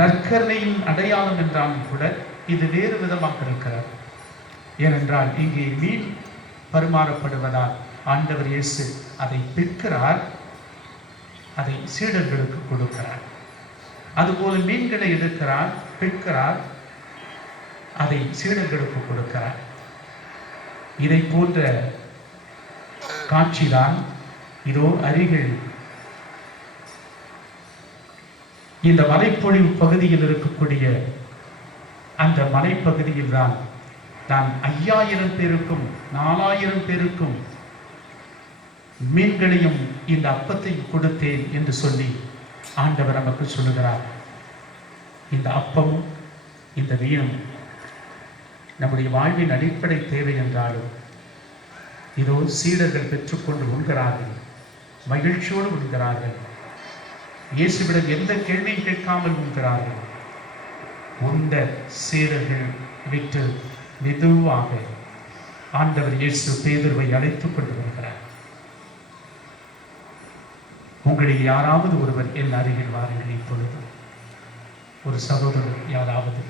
நற்கருணையின் அடையாளம் என்றாலும் கூட இது வேறு விதமாக இருக்கிறது. ஏனென்றால் இங்கே மீன் பரிமாறப்படுவதால் ஆண்டவர் இயேசு அதை பிற்கிறார், அதை சீடர்களுக்கு கொடுக்கிறார். அதுபோல மீன்களை எடுக்கிறார், பிற்கிறார், அதை சீடர்களுக்கு கொடுக்கிறார். இதை போன்ற காட்சிதான் இதோ அருகில் இந்த மலைப்பொழிவு பகுதியில் இருக்கக்கூடிய அந்த மலைப்பகுதியில் தான் நான் 5000 பேருக்கும் 4000 பேருக்கும் மீன்களையும் இந்த அப்பத்தையும் கொடுத்தேன் என்று சொல்லி ஆண்டவர் நமக்கு சொல்லுகிறார். இந்த அப்பமும் இந்த மீனும் நம்முடைய வாழ்வின் அடிப்படை தேவை என்றாலும் இதோ சீடர்கள் பெற்றுக்கொண்டு உண்கிறார்கள், மகிழ்ச்சியோடு உண்கிறார்கள், இயேசுவிடம் எந்த கேள்வியும் கேட்காமல் உண்கிறார்கள். உண்ட சீடர்கள் விட்டு மெதுவாக ஆண்டவர் இயேசு பேதுருவை அழைத்துக் கொண்டு வருகிறார். உங்களில் யாராவது ஒருவர் என் அருகில் வாருங்கள். இப்பொழுது ஒரு சகோதரர் யாராவது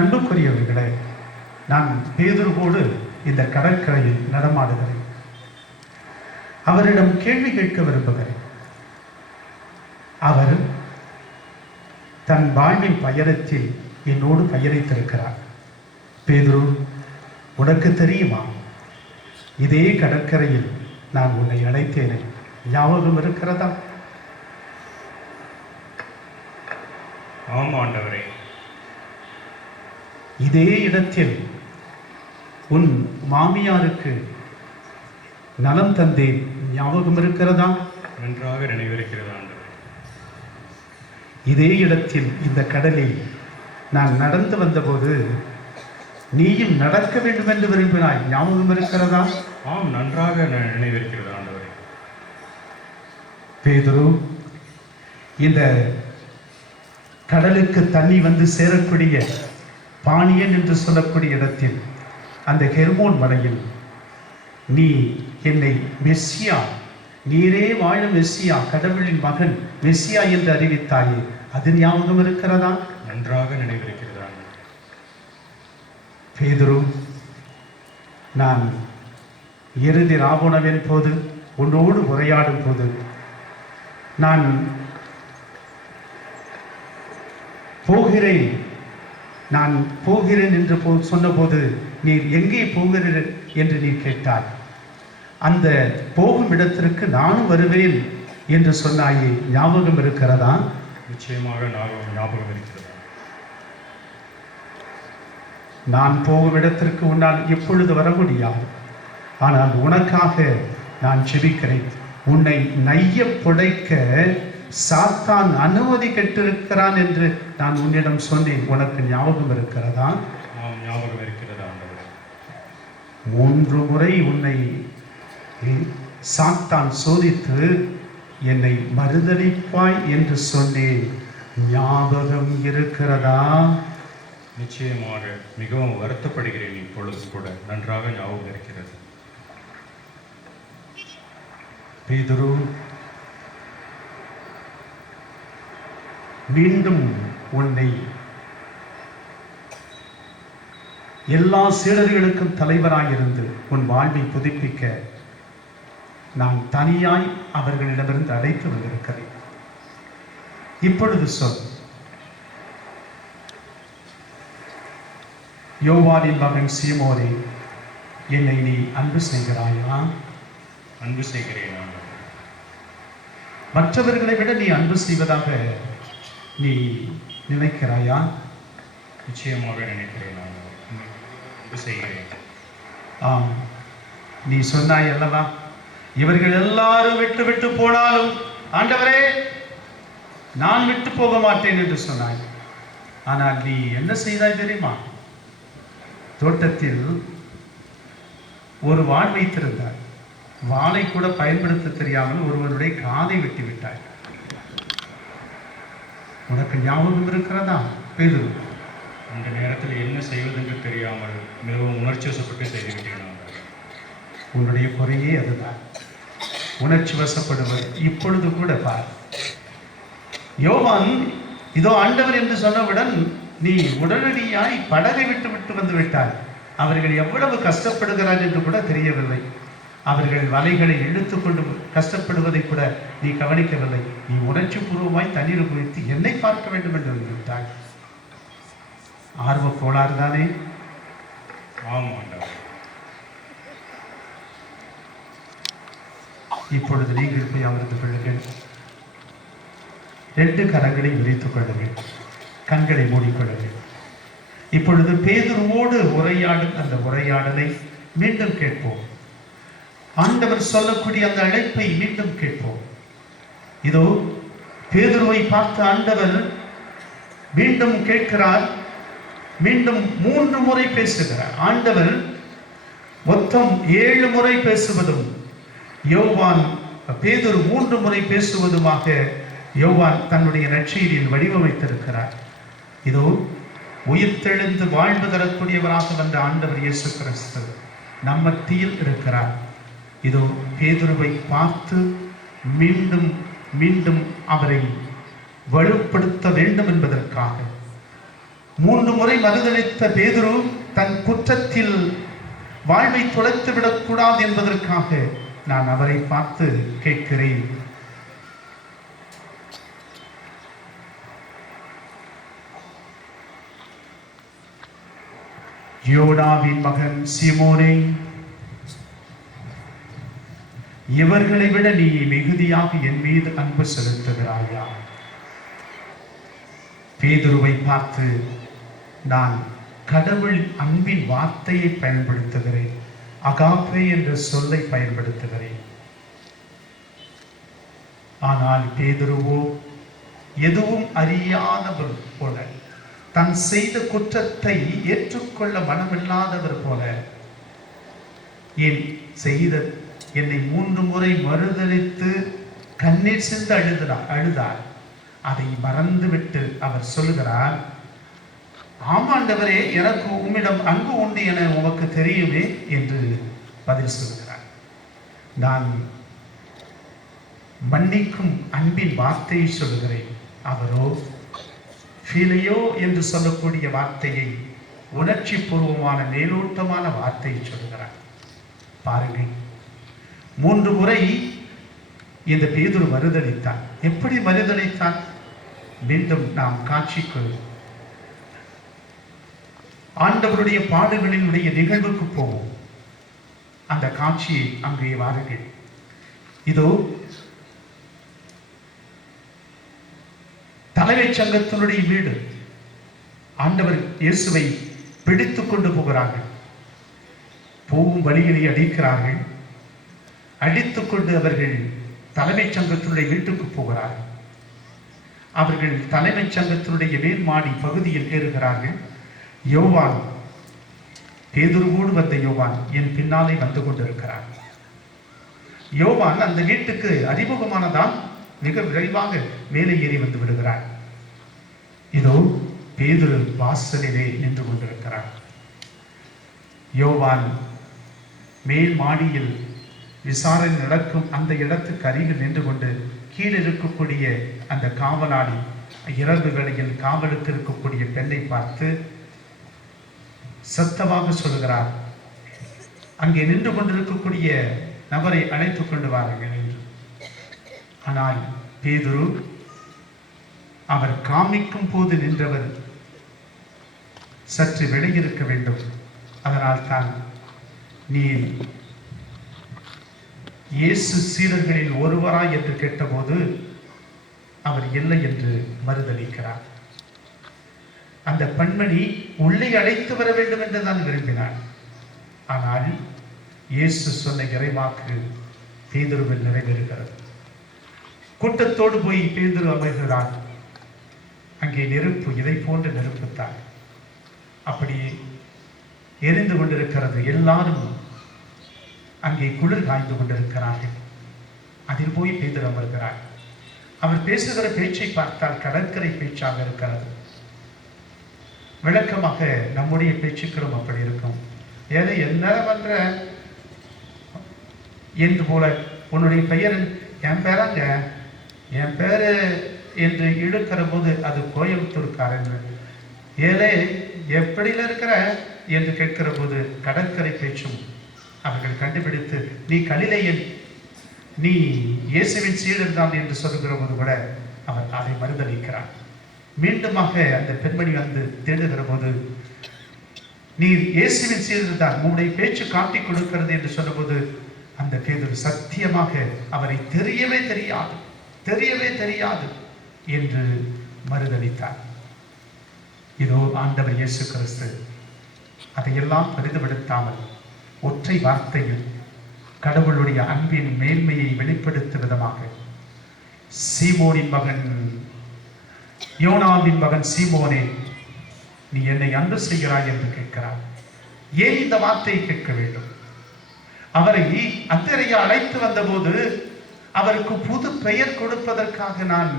அன்புக்குரியவர்களே, நான் பேதுருவோடு இந்த கடற்கரையில் நடமாடுகிறேன். அவரிடம் கேள்வி கேட்க விரும்புகிறேன். அவர் தன் வாழ்வின் பயணத்தில் என்னோடு பயணித்திருக்கிறார். பேதுரு, உனக்கு தெரியுமா, இதே கடற்கரையில் நான் உன்னை அழைத்தேனே, ஞாபகம் இருக்கிறதா? ஆம் ஆண்டவரே. இதே இடத்தில் உன் மாமியாருக்கு நலம் தந்தேன், ஞாபகம் இருக்கிறதா? நன்றாக நினைவிருக்கிறது ஆண்டவரே. இதே இடத்தில் இந்த கடலில் நான் நடந்து வந்தபோது நீயும் நடக்க வேண்டும் என்று விரும்பினாய், ஞாபகம் இருக்கிறதா? ஆம், நன்றாக நினைவிருக்கிறது ஆண்டவரே. பேதுரு, இந்த கடலுக்கு தண்ணி வந்து சேரக்கூடிய பாணியன் என்று சொல்லக்கூடிய இடத்தில் அந்த ஹெர்மோன் மலையில் நீ என்னை மெஸ்ஸியா, நீரே வாழும் மெஸ்ஸியா, கடவுளின் மகன் மெஸ்ஸியா என்று அறிவித்தாயே, அது ஞாபகம் இருக்கிறதா? நன்றாக நினைவிருக்கிறது ஆண்டவரே. பேதுரு, நான் இறுதி ராவுணவின் போது உன்னோடு உரையாடும் போது நான் போகிறேன் என்று சொன்னபோது நீர் எங்கே போகிறீர் என்று நீ கேட்டாய். அந்த போகும் இடத்திற்கு நானும் வருவேன் என்று சொன்னாயே, ஞாபகம் இருக்கிறதா? நிச்சயமாக ஞாபகம் இருக்கிறது. நான் போகும் இடத்திற்கு உன்னால் எப்பொழுது வர முடியாது, ஆனால் உனக்காக நான் ஜெபிக்கிறேன். உன்னை நைய புடைக்க சாத்தான் அனுமதி கெட்டிருக்கிறான் என்று நான் உன்னிடம் சொன்னேன், உனக்கு ஞாபகம் இருக்கிறதா? ஆம், ஞாபகம் இருக்கிறது ஆண்டவரே. 3 முறை உன்னை சாத்தான் சோதித்து என்னை மறுதலிப்பாய் என்று சொன்னேன், ஞாபகம் இருக்கிறதா? நிச்சயமாக மிகவும் வருத்தப்படுகிறேன். இப்பொழுது கூட நன்றாக ஞாபகம் இருக்கிறது. பேதுரு, மீண்டும் உன்னை எல்லா சீடர்களுக்கும் தலைவராயிருந்து உன் வாழ்வை புதுப்பிக்க நான் தனியாய் அவர்களிடமிருந்து அழைத்து வந்திருக்கிறேன். இப்பொழுது சொல், யோவானின் மகன் சீமோனே, என்னை நீ அன்பு செய்கிறாயா? அன்பு செய்கிறேன் ஆண்டவரே. மற்றவர்களை விட நீ அன்பு செய்வதாக நீ நினைக்கிறாயா? நிச்சயமாக நினைக்கிறேன் ஆண்டவரே. அன்பு செய்கிறேன். ஆம், நீ சொன்னாய் அல்லவா, இவர்கள் எல்லாரும் விட்டு விட்டு போனாலும் ஆண்டவரே நான் விட்டு போக மாட்டேன் என்று சொன்னாய். ஆனால் நீ என்ன செய்தாய் தெரியுமா? தோட்டத்தில் ஒரு வாள் வைத்திருந்தாய். வாளை கூட பயன்படுத்த தெரியாமல் ஒருவனுடைய காதை வெட்டி விட்டாய். உனக்கு ஞாபகம் இருக்கிறதா பேதுரு? அந்த நேரத்தில் என்ன செய்வதென்று தெரியாமல் மிகவும் உணர்ச்சி வசப்பட்டு செய்துவிட்டேன் ஆண்டவரே. உன்னுடைய குறையே அதுதான், உணர்ச்சி வசப்படுவது. இப்பொழுது கூட பார், யோவான் இதோ ஆண்டவர் என்று சொன்னவுடன் நீ உடனடியாய் படகை விட்டு வந்து விட்டாய். அவர்கள் எவ்வளவு கஷ்டப்படுகிறார் என்று கூட தெரியவில்லை. அவர்கள் வலைகளை இழுத்துக்கொண்டு கஷ்டப்படுவதை கூட நீ கவனிக்கவில்லை. நீ உணர்ச்சி பூர்வமாய் தண்ணீர் குதித்து என்னை பார்க்க வேண்டும் என்று விட்டாய். ஆர்வ கோளாறு தானே? ஆம் ஆண்டவரே. இப்பொழுது நீங்கள் போய் அமர்ந்து கொள்ளுங்கள். 2 கரங்களை விரித்துக் கொள்ளுங்கள், கண்களை மூடிக்கொள்ளுங்கள். இப்பொழுது பேதுருவோடு உரையாடும் அந்த உரையாடலை மீண்டும் கேட்போம். ஆண்டவர் சொல்லக்கூடிய அந்த அழைப்பை மீண்டும் கேட்போம். இதோ பேதுருவை பார்த்த ஆண்டவர் மீண்டும் கேட்கிறார், மீண்டும் 3 முறை பேசுகிறார். ஆண்டவர் மொத்தம் 7 முறை பேசுவதும் யோவான் பேதுரு 3 முறை பேசுவதுமாக யோவான் தன்னுடைய நற்செய்தியில் வடிவமைத்திருக்கிறார். இதோ உயிர்த்தெழுந்து வாழ்வு தரக்கூடியவராக வந்த ஆண்டவர் இயேசு கிறிஸ்து நம் மத்தியில் இருக்கிறார். இதோ பேதுருவை பார்த்து மீண்டும் மீண்டும் அவரை வலுப்படுத்த வேண்டும் என்பதற்காக 3 முறை மறுதளித்த பேதுரு தன் குற்றத்தில் வாழ்வை தொலைத்து விடக்கூடாது என்பதற்காக நான் அவரை பார்த்து கேட்கிறேன். யோனாவின் மகன் சீமோனே, இவர்களை விட நீ மிகுதியாக என் மீது அன்பு செலுத்துகிறாயா? பேதுருவை பார்த்து நான் கடவுள் அன்பின் வார்த்தையை பயன்படுத்துகிறேன், அகாப்பே என்ற சொல்லை பயன்படுத்துகிறேன். ஆனால் பேதுருவோ எதுவும் அறியாதவர் போல, தன் செய்த குற்றத்தை ஏற்றுக்கொள்ள மனமில்லாதவர் போல, என்னை 3 முறை மறுதலித்து கண்ணீர் சிந்து அழுதார். அதை மறந்துவிட்டு அவர் சொல்லுகிறார், ஆமாண்டவரே, எனக்கு உம்மிடம் அன்பு உண்டு என உமக்கு தெரியுமே என்று பதில் சொல்லுகிறார். நான் மன்னிக்கும் அன்பின் வார்த்தையை சொல்லுகிறேன். அவரோ ஃபீலையோ என்று சொல்லக்கூடிய வார்த்தையை, உணர்ச்சி பூர்வமான மேலோட்டமான வார்த்தையை சொல்லுகிறார். பாருங்கள், 3 முறை இந்த பேதுரு மறுதளித்தான். எப்படி மறுதளித்தான்? மீண்டும் நாம் காட்சிக்கு, ஆண்டவருடைய பாடுகளினுடைய நிகழ்வுக்கு போவோம். அந்த காட்சியை அங்கே வாருங்கள். இதோ தலைமைச் சங்கத்தினுடைய வீடு. ஆண்டவர் இயேசுவை பிடித்து கொண்டு போகிறார்கள். போகும் வழியிலே அடிக்கிறார்கள். அடித்துக்கொண்டு அவர்கள் தலைமைச் சங்கத்தினுடைய வீட்டுக்கு போகிறார்கள். அவர்கள் தலைமைச் சங்கத்தினுடைய மேல் மாடி பகுதியில் ஏறுகிறார்கள். யோவான், பேதுருவோடு வந்த யோவான் என் பின்னாலே வந்து கொண்டிருக்கிறார். யோவான் அந்த வீட்டுக்கு அறிமுகமானதால் மிக விரைவாக மேலே ஏறி வந்து விடுகிறார். இதோ பேதுரு வாசலிலே நின்று கொண்டிருக்கிறார். யோவான் மேல் மாடியில் விசாரணை நடக்கும் அந்த இடத்துக்கு அருகில் நின்று கொண்டு கீழே இருக்கக்கூடிய அந்த காவலாளி, இரவு வேளையில் காவலுக்கு இருக்கக்கூடிய பெண்ணை பார்த்து சத்தமாக சொல்கிறார், அங்கே நின்று கொண்டிருக்கக்கூடிய நபரை அழைத்துக் கொண்டு வாருங்கள் என்று. ஆனால் பேதுரு, அவர் காமிக்கும் போது நின்றவர் சற்று விலகியிருக்க வேண்டும். அதனால் தான் நீ இயேசு சீடர்களில் ஒருவரா என்று கேட்டபோது அவர் இல்லை என்று மறுதளிக்கிறார். அந்த பெண்மணி உள்ளே அழைத்து வர வேண்டும் என்று தான் விரும்பினார். ஆனால் இயேசு சொன்ன இறைவாக்கு பேதுருவில் நிறைவேறுகிறது. கூட்டத்தோடு போய் பேதுரு அமர்கிறார். அங்கே நெருப்பு, இதை போன்ற நெருப்புத்தான் அப்படி எரிந்து கொண்டிருக்கிறது. எல்லாரும் அங்கே குளிர் காய்ந்து கொண்டிருக்கிறார்கள். அதில் போய் பேதுரு அமர்கிறார். அவர் பேசுகிற பேச்சை பார்த்தால் கடற்கரை பேச்சாக இருக்கிறது. விளக்கமாக நம்முடைய பேச்சுக்களும் அப்படி இருக்கும். ஏதோ என்ன பண்ற என்று போல, உன்னுடைய பெயர் என் பேராங்க, என் பேரு என்று இழுக்கிற போது அது கோயம்புத்தூர்காரன். ஏழை எப்படில இருக்கிற என்று கேட்கிற போது கடற்கரை பேச்சும் அவர்கள் கண்டுபிடித்து, நீ கலிலேயன், நீ இயேசுவின் சீடர் தான் என்று சொல்லுகிற போது கூட அவர் அதை மறுதளிக்கிறார். மீண்டுமாக அந்த பெண்மணி வந்து தேடுகிற போது, நீ இயேசுவின் சீடர் தான், உன்னுடைய பேச்சு காட்டிக் கொடுக்கிறது என்று சொன்னபோது அந்த பேதுரு சத்தியமாக அவரை தெரியவே தெரியாது என்று மறுதளித்தார். இதோ ஆண்டவர் இயேசு கிறிஸ்து அதையெல்லாம் பெரிதுபடுத்தாமல் ஒற்றை வார்த்தையில் கடவுளுடைய அன்பின் மேன்மையை வெளிப்படுத்தும் விதமாக, சீமோனின் மகன், யோனாவின் மகன் சீமோனே, நீ என்னை அன்பு செய்கிறாய் என்று கேட்கிறார். ஏன் இந்த வார்த்தையை கேட்க வேண்டும்? அவரை அந்திரேயா அழைத்து வந்தபோது அவருக்கு புது பெயர் கொடுப்பதற்காக நான்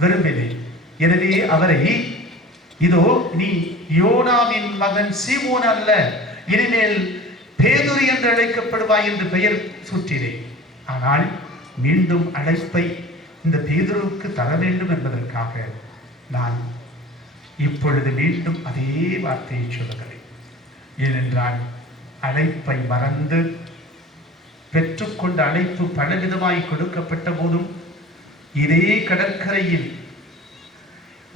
விரும்பினேன். எனவே அவரை, இதோ நீ யோனாவின் மகன் சீமோன் அல்ல, இனிமேல் பேதுரு என்று அழைக்கப்படுவாய் என்று பெயர் சூட்டினேன். ஆனால் மீண்டும் அழைப்பை இந்த பேதுருவுக்கு தர வேண்டும் என்பதற்காக நான் இப்பொழுது மீண்டும் அதே வார்த்தையை சொல்லுகிறேன். ஏனென்றால் அழைப்பை மறந்து பெற்றுக்கொண்ட அழைப்பு பலவிதமாய் கொடுக்கப்பட்ட போதும் இதே கடற்கரையில்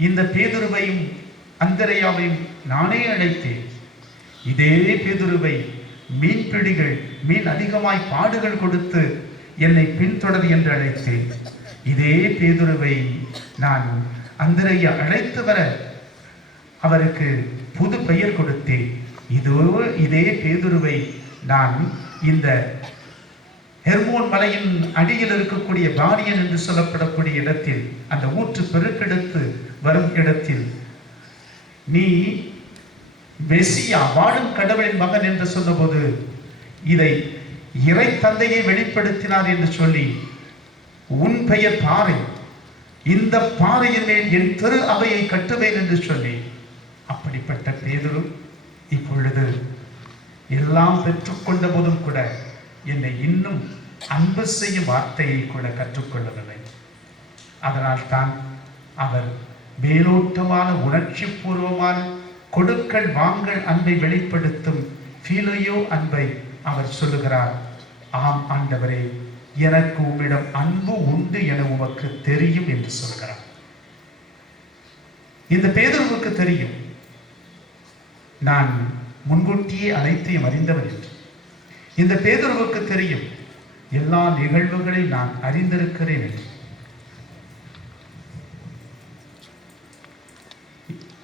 இந்த பேதுருவையும் அந்திரேயாவையும் நானே அழைத்தேன். இதே பேதுருவை மீன்பிடிகள், மீன் அதிகமாய் பாடுகள் கொடுத்து என்னை பின்தொடர் என்று அழைத்தேன். இதே பேதுருவை நான் அந்திரேயா அழைத்து வர அவருக்கு புது பெயர் கொடுத்தேன். இதே பேதுருவை நான் இந்த ஹெர்மோன் மலையின் அடியில் இருக்கக்கூடிய பானியன் என்று சொல்லப்படக்கூடிய இடத்தில், அந்த ஊற்று பெருக்கெடுத்து வரும் இடத்தில், நீ மெசியா, வாழும் கடவுளின் மகன் என்று சொன்னபோது இதை இறை தந்தையை வெளிப்படுத்தினார் என்று சொல்லி, உன் பெயர் பாறை, இந்த பாறையின் மேல் என் திரு அவையை கட்டுவேன் என்று சொல்லி, அப்படிப்பட்ட பேதுரு இப்பொழுது எல்லாம் பெற்றுக்கொண்ட போதும் கூட என்னை இன்னும் அன்பு செய்யும் வார்த்தையை கூட கற்றுக்கொள்ளவில்லை. அதனால் தான் அவர் மேலோட்டமான உணர்ச்சி பூர்வமான கொடுக்கல் வாங்கல் அன்பை வெளிப்படுத்தும் ஃபீலியோ அன்பை அவர் சொல்லுகிறார். ஆம் ஆண்டவரே, எனக்கு உம்மிடம் அன்பு உண்டு என உமக்கு தெரியும் என்று சொல்கிறார். இந்த பேதுருவுக்கு தெரியும், நான் முன்கூட்டியே அனைத்தையும் அறிந்தவர் என்று. இந்த பேதுருவுக்கு தெரியும், எல்லா நிகழ்வுகளையும் நான் அறிந்திருக்கிறேன் என்று.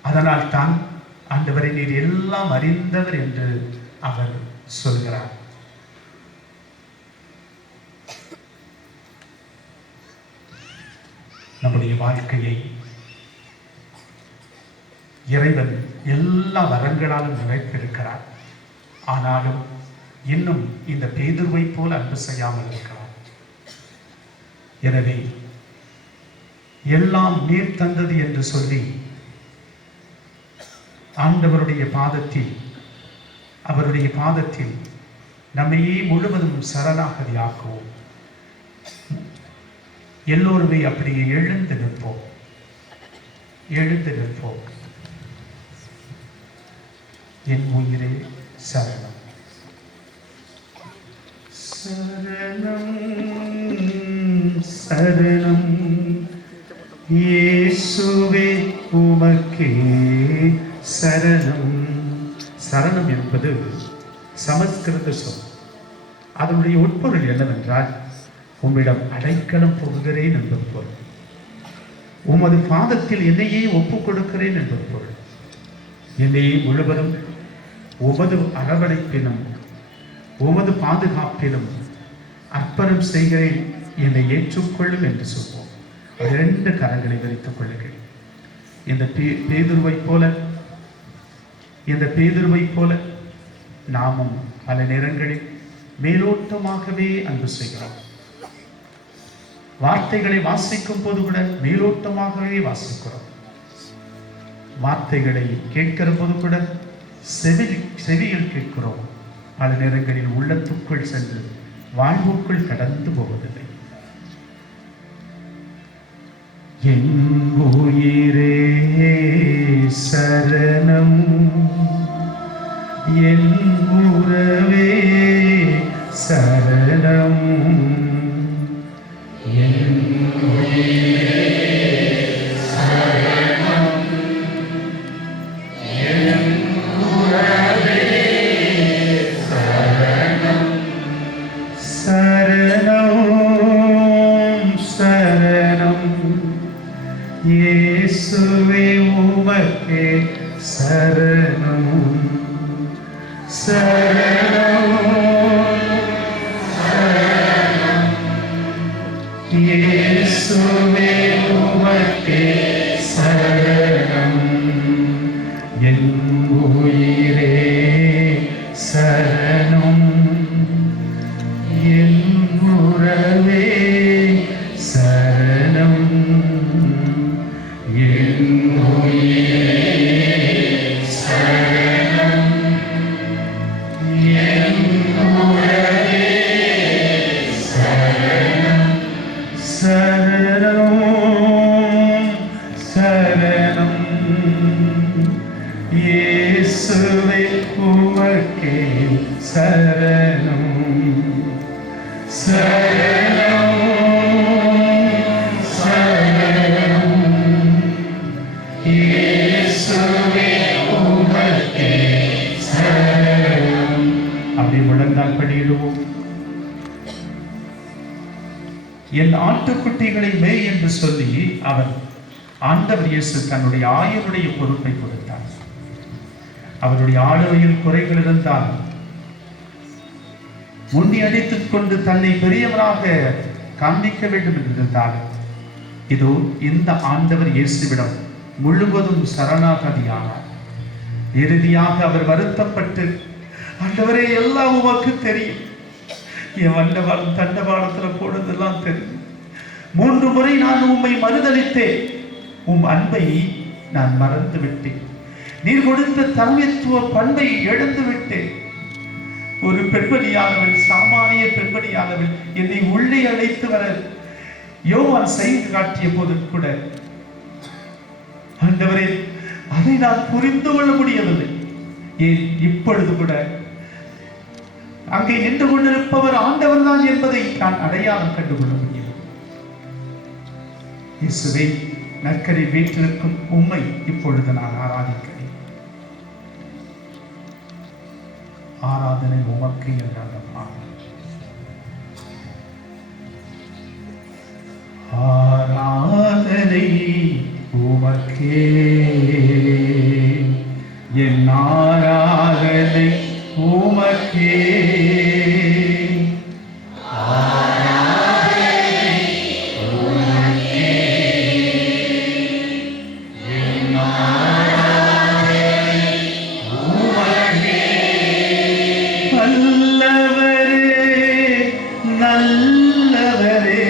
அதனால் தான் ஆண்டவரை நீர் எல்லாம் அறிந்தவர் என்று அவர் சொல்கிறார். நம்முடைய வாழ்க்கையை இறைவன் எல்லா வரங்களாலும் நிறைத்திருக்கிறார். ஆனாலும் இன்னும் இந்த பேதுருவை போல அன்பு செய்யாமல் இருக்கிறார். எனவே எல்லாம் நீர் தந்தது என்று சொல்லி ஆண்டவருடைய பாதத்தில், அவருடைய பாதத்தில் நம்மையே முழுவதும் சரணாகதி ஆக்குவோம். எல்லோருமே அப்படியே எழுந்து நிற்போம். என் உயிரே சரணம், சரணம், சரணம் இயேசுவே உமக்கே சரணம். சரணம் என்பது சமஸ்கிருத சொல். அதனுடைய உட்பொருள் என்னவென்றால், உம்மிடம் அடைக்கலம் போகிறேன் என்பது பொருள். உமது பாதத்தில் என்னையே ஒப்புக் கொடுக்கிறேன் என்பது பொருள். என்னையே முழுவதும் உமது அரவணைப்பிலும் உமது பாதுகாப்பிலும் அர்ப்பணம் செய்கிறேன், என்னை ஏற்றுக்கொள்ளும் என்று சொல்வோம். இரண்டு கரங்களை விரித்துக் கொள்ளுங்கள். இந்த பேதுருவை போல நாமும் பல நேரங்களில் மேலோட்டமாகவே அன்பு செய்கிறோம். வார்த்தைகளை வாசிக்கும் போது கூட மேலோட்டமாகவே வாசிக்கிறோம். வார்த்தைகளை கேட்கிற போது கூட செவியில் கேட்கிறோம். பல நேரங்களில் உள்ளத்துக்குள் சென்று வாழ்வுக்குள் கடந்து போவதில்லை. என் உயிரே சரணம், என் உறவே சரணம், என் உயிரே சரணம், என் உறவே சரணம், சரணம் சரணம் இயேசுவே உமக்கே சரணம், சரணம் சரணம் இயேசுவே உமக்கே சரணம், என் உயிரே சரணம், என் உறவே சரணம், என் உயிரே சரணம், என் உறவே சரணம், சரணம் சரணம் இயேசுவே உமக்கே சரணம், சரணம் சரணம் இயேசுவே உமக்கே சரணம். அப்படி முழந்தால் படியிடுவோம். என் ஆட்டுக்குட்டிகளை மேய் என்று சொல்லி அவர் ஆண்டவர் இயேசு தன்னுடைய ஆயருடைய பொறுப்பை கொடுத்தார். அவருடைய ஆளுமையில் குறைகள் இருந்தால் முன்னி அடித்துக் கொண்டு தன்னை பெரியவராக காண்பிக்க வேண்டும் என்றிருந்தார். இதோ இந்த ஆண்டவர் இயேசுவிடம் முழுவதும் சரணாகதியானார். இறுதியாக அவர் வருத்தப்பட்டு, ஆண்டவரே எல்லாம் உமக்கு தெரியும், என் வண்டவாளம் தண்டவாளத்துல போனதெல்லாம் தெரியும், 3 முறை நான் உம்மை மறுதலித்தேன், உம் அன்பை நான் மறந்து விட்டேன், நீர் கொடுத்த தலைமைத்துவ பண்பை இழந்து விட்டேன். ஒரு பெண்மணியானவள், சாமானிய பெண்மணியானவள் என்னை உள்ளே அழைத்து வர யோவான் செய்து காட்டிய போது கூட, ஆண்டவரே அதை நான் புரிந்து கொள்ள முடியவில்லை. ஏன் இப்பொழுது கூட அங்கே நின்று கொண்டிருப்பவர் ஆண்டவர் தான் என்பதை நான் அடையாளம் கண்டுகொள்ள முடியும். இயேசுவே, நற்கரை வீட்டிற்கும் உம்மை இப்பொழுது நான் ஆராதிக்கிறேன். ஆராதனை உமக்கு என்றாலும் ஆராதனை உமக்கே, என் ஆராதனை உமக்கே, ஆராதனை உமக்கே, என் ஆராதனை உமக்கே. நல்லவரே நல்லவரே,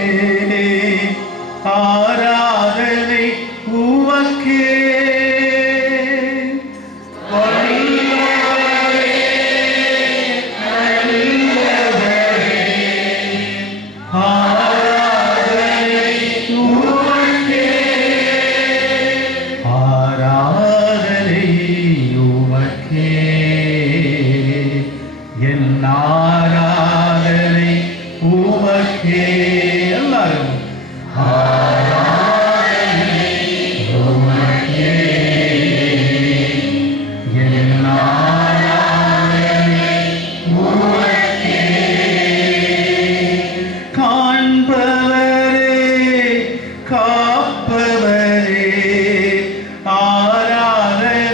ஆராதனை உமக்கே, எல்லாரும்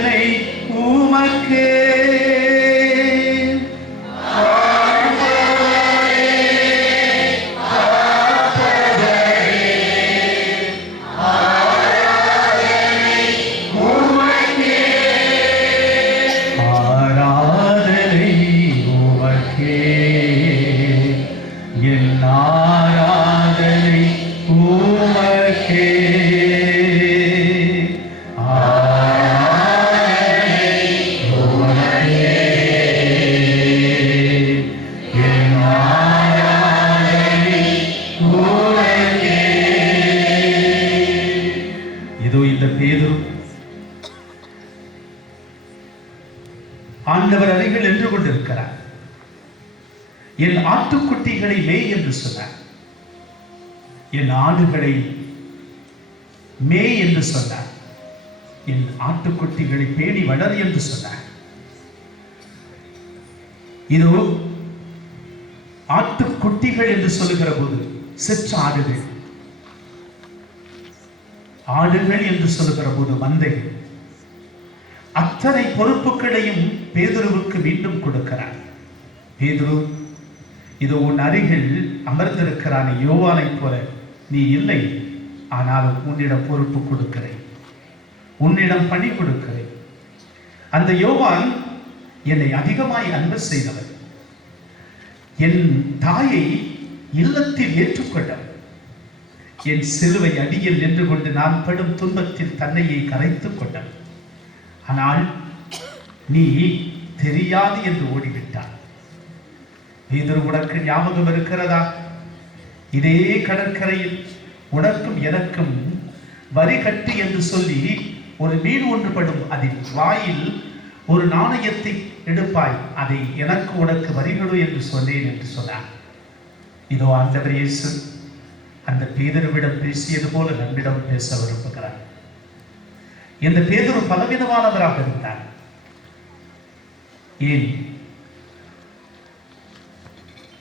ஆராதனை உமக்கே. ஆண்டவர் அருகில் நின்று கொண்டிருக்கிறார். என் ஆட்டுக்குட்டிகளை மேய் என்று சொன்னார். என் ஆடுகளை மேய் என்று சொன்னார். என் ஆட்டுக்குட்டிகளை பேணி வளர் என்று சொன்னார். இதோ ஆட்டுக்குட்டிகள் என்று சொல்லுகிற போது சிற்றாடுகள், ஆடுகள் என்று சொல்லுகிற போது மந்தைகள், அத்தனை பொறுப்புகளையும் பேதுருவுக்கு மீண்டும் கொடுக்கிறார். பேதுரு, இதோ உன் அருகில் அமர்ந்திருக்கிறான் யோவானை போல நீ இல்லை, ஆனாலும் உன்னிடம் பொறுப்பு கொடுக்கிறேன், உன்னிடம் பணி கொடுக்கிறேன். அந்த யோவான் என்னை அதிகமாய் அன்பு செய்தவர், என் தாயை இல்லத்தில் ஏற்றுக்கொண்டவர், என் சிலுவை அடியில் நின்று கொண்டு நான் படும் துன்பத்தில் தன்னையை கரைத்துக் கொண்டவர். ஆனால் நீ தெரியாது என்று ஓடிவிட்டார். பேதுரு, உனக்கு ஞாபகம் இருக்கிறதா? இதே கடற்கரையில் உனக்கும் எனக்கும் வரி கட்டு என்று சொல்லி ஒரு மீன் ஒன்று படும், அதில் வாயில் ஒரு நாணயத்தை எடுப்பாய், அதை எனக்கு உனக்கு வரிகொடு என்று சொன்னேன் என்று சொன்னார். இதோ ஆண்டவர் இயேசு அந்த பேதுருவிடம் பேசியது போல நம்மிடம் பேச விரும்புகிறார். இந்த பேதுரு பலவிதமானவராக இருந்தார். ஏன்?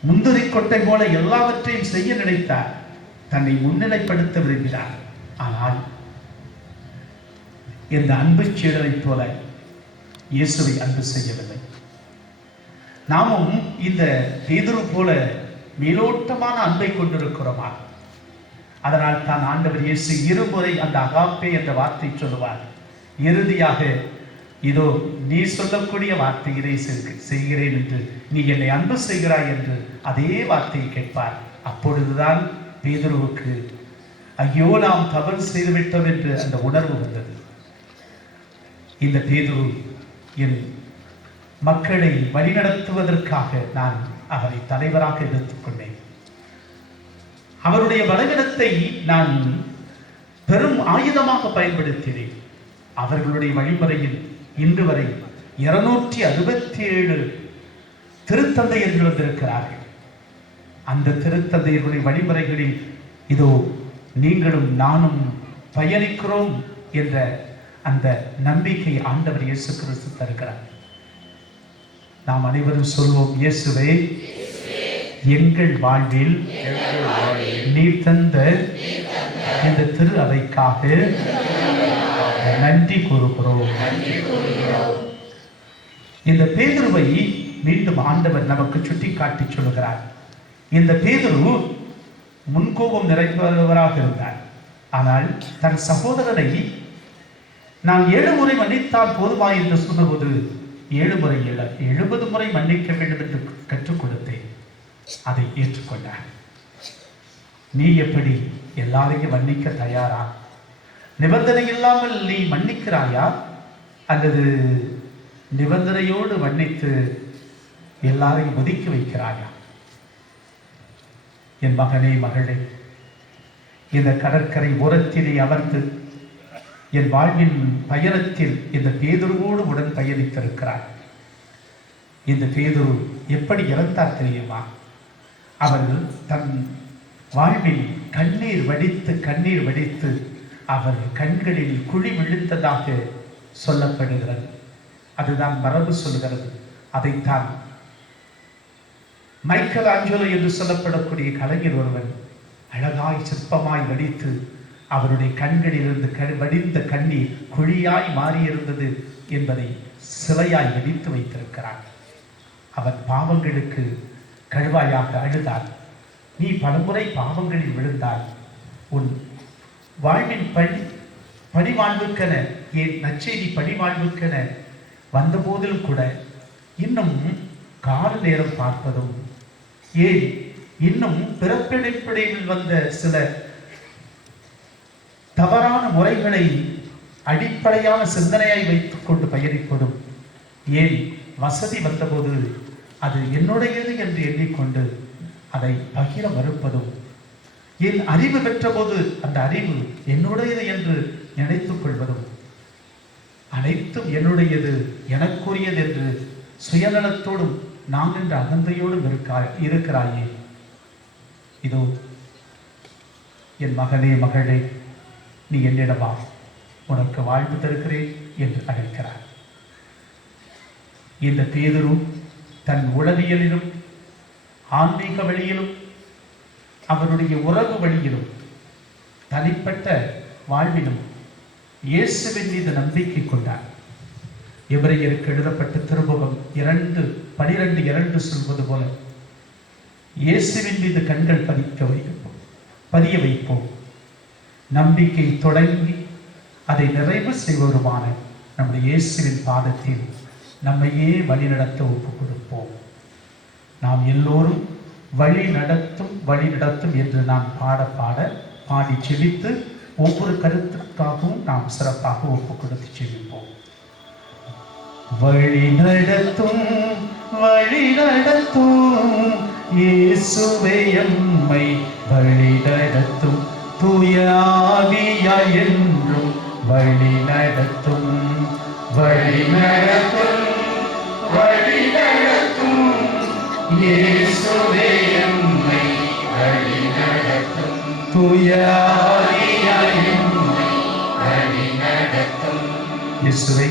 முந்திரி கொட்டை போல எல்லாவற்றையும் செய்ய நினைத்தார், தன்னை முன்னிலைப்படுத்த விரும்பினார். ஆனால் இந்த அன்பு சீடரை போல இயேசுவை அன்பு செய்யவில்லை. நாமும் இந்த பேதுரு போல மேலோட்டமான அன்பை கொண்டிருக்கிறோமா? அதனால் தான் ஆண்டவர் இயேசு இருமுறை அந்த அகாப்பே என்ற வார்த்தை சொல்லுவார். இறுதியாக இதோ நீ சொல்லக்கூடிய வார்த்தையை செய்கிறேன் என்று, நீ என்னை அன்பு செய்கிறாய் என்று அதே வார்த்தையை கேட்பார். அப்பொழுதுதான் பேதுருவுக்கு ஐயோ நாம் தவறு செய்துவிட்டோம் என்று அந்த உணர்வு வந்தது. இந்த பேதுரு என் மக்களை வழிநடத்துவதற்காக நான் அவரை தலைவராக எடுத்துக்கொண்டேன். அவருடைய பலவீனத்தை நான் பெரும் ஆயுதமாக பயன்படுத்தினேன். அவர்களுடைய வழிமுறையில் இன்று வரை 267 திருத்தந்தையர்கள் வந்திருக்கிறார்கள். அந்த திருத்தந்தையர்களுடைய வழிமுறைகளில் இதோ நீங்களும் நானும் பயணிக்கிறோம் என்ற அந்த நம்பிக்கை ஆண்டவர் இயேசு கிறிஸ்து தருகிறார். நாம் அனைவரும் சொல்வோம், இயேசுவே எங்கள் வாழ்வில் நீர் தந்த இந்த திரு அவைக்காக நன்றி கூறுகிறோம். இந்த பேதுருவை மீண்டும் ஆண்டவர் நமக்கு சுட்டி காட்டி சொல்லுகிறார். இந்த பேதுரு முன்கோபம் நிறைந்தவராக இருந்தார். ஆனால் தன் சகோதரரை நான் 7 முறை மன்னித்தால் போதுமா என்று சொன்னபோது 7 முறை இல்லை 70 முறை மன்னிக்க வேண்டும் என்று கற்றுக் கொடுத்தேன். அதை ஏற்றுக்கொண்டார். நீ எப்படி எல்லாரையும் மன்னிக்க தயாரா? நிபந்தனை இல்லாமல் நீ மன்னிக்கிறாயா, அல்லது நிபந்தனையோடு மன்னித்து எல்லாரையும் ஒதுக்கி வைக்கிறாயா? என் மகனே, மகளே, இந்த கடற்கரை ஓரத்திலே அமர்ந்து என் வாழ்வின் பயணத்தில் இந்த பேதுருவோடு உடன் பயணித்திருக்கிறார். இந்த பேதுரு எப்படி இறந்தார் தெரியுமா? அவர் தன் வாழ்வில் கண்ணீர் வடித்து அவர் கண்களில் குழி விழுந்ததாக சொல்லப்படுகிறது. அதுதான் மரபு சொல்கிறது. அதைத்தான் மைக்கேல் ஆஞ்சலோ என்று சொல்லப்படக்கூடிய கலைஞர் ஒருவன் அழகாய் சிற்பமாய் வடித்து அவருடைய கண்களிலிருந்து வடிந்த கண்ணீர் குழியாய் மாறியிருந்தது என்பதை சிலையாய் வடித்து வைத்திருக்கிறார். அவன் பாவங்களுக்கு கழுவாயாக அழுதார். நீ பலமுறை பாவங்களில் விழுந்தால் உன் வாழ்வின் பணிவாழ்வுக்கென, ஏன் நற்செய்தி பணிவாழ்வுக்கென வந்த போதிலும் கூட இன்னும் கால நேரம் பார்ப்பதும், ஏன் இன்னும் பிறப்பிடிப்படையில் வந்த சில தவறான முறைகளை அடிப்படையான சிந்தனையாய் வைத்துக் கொண்டு பயணிப்பதும், ஏன் வசதி வந்தபோது அது என்னுடையது என்று எண்ணிக்கொண்டு அதை பகிர மறுப்பதும், என் அறிவு பெற்ற போது அந்த அறிவு என்னுடையது என்று நினைத்துக் கொள்வதும், அனைத்தும் என்னுடையது எனக்குரியது என்று சுயநலத்தோடும் நான் என்ற அகந்தையோடும் இருக்கிறாயே. இதோ என் மகனே மகளே, நீ என்னிடம் வா, உனக்கு வாழ்வு தருகிறேன் என்று அழைக்கிறார். இந்த பேதுரு தன் உளவியலிலும் ஆன்மீக வழியிலும் அவருடைய உறவு வழியிலும் தனிப்பட்ட வாழ்விலும் இயேசுவின் மீது நம்பிக்கை கொண்டார். எபிரேயருக்கு எழுதப்பட்ட திருமுகம் 2:12 சொல்வது போல, இயேசுவின் மீது கண்கள் பதிய வைப்போம். நம்பிக்கை தொடங்கி அதை நிறைவு செய்வருமான நம்முடைய இயேசுவின் பாதத்தில் நம்மையே வழிநடத்த ஒப்புக் கொடுப்போம். நாம் எல்லோரும் வழி நடத்தும் என்று நாம் பாடி செபித்து ஒவ்வொரு கருத்துக்காகவும் நாம் சிறப்பாக ஒப்புக் கொடுத்து செபிப்போம். வழி நடத்தும் இயேசுவே எம்மை வழி நடத்தும், தூய ஆவியாய் என்றும் வழி நடத்தும். வழி நடத்தும் இயேசுவே எம்மை வழி நடத்தும், தூய ஆவியாய் எம்மை வழி நடத்தும். இயேசுவே,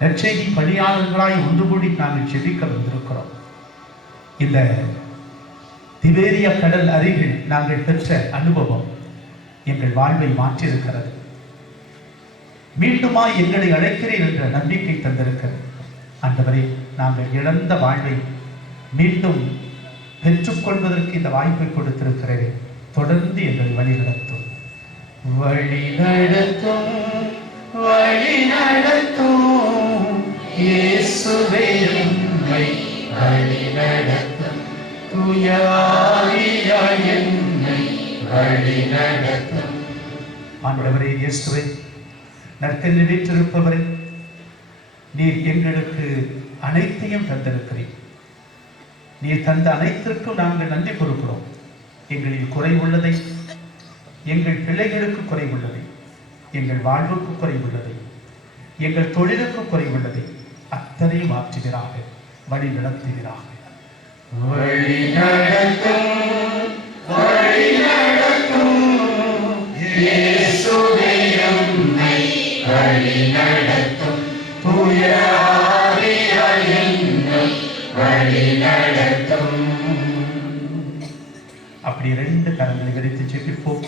நற்செய்தி பணியாளர்களாய் ஒன்று கூடி நாங்கள் செபிக்க வந்திருக்கிறோம். இந்த திபேரியா கடல் அருகில் நாங்கள் பெற்ற அனுபவம் எங்கள் வாழ்வை மாற்றியிருக்கிறது. மீண்டுமா எங்களை அழைக்கிறேன் என்ற நம்பிக்கை தந்திருக்கிறது. ஆண்டவரே, நாங்கள் இழந்த வாழ்வை மீண்டும் பெற்றுக்கொள்வதற்கு இந்த வாய்ப்பை கொடுத்திருக்கிறேன். தொடர்ந்து எங்களை வழி நடத்தும். வழி நடத்தும் இயேசுவே எம்மை வழி நடத்தும், தூய ஆவியாய் என்னை வழி நடத்தும். ஆண்டவரே இயேசுவே, நற்கல்வி வீற்றிருப்பவரே, நீர் எங்களுக்கு அனைத்தையும் தந்திருக்கிறீர். நீர் தந்த அனைத்திற்கும் நாங்கள் நன்றி கொடுக்கிறோம். எங்களில் குறைவுள்ளதை, எங்கள் பிள்ளைகளுக்கு குறைவுள்ளதை, எங்கள் வாழ்வுக்கு குறைவுள்ளதை, எங்கள் தொழிலுக்கு குறைவுள்ளதை அத்தனை மாற்றுகிறாக, வழி நடத்துகிறாக. வழி நடத்தும் இயேசுவே எம்மை வழி நடத்தும், தூய ஆவியாய் என்னை வழி நடத்தும். அப்படி 2 கரங்களை விரித்து செபிப்போம்.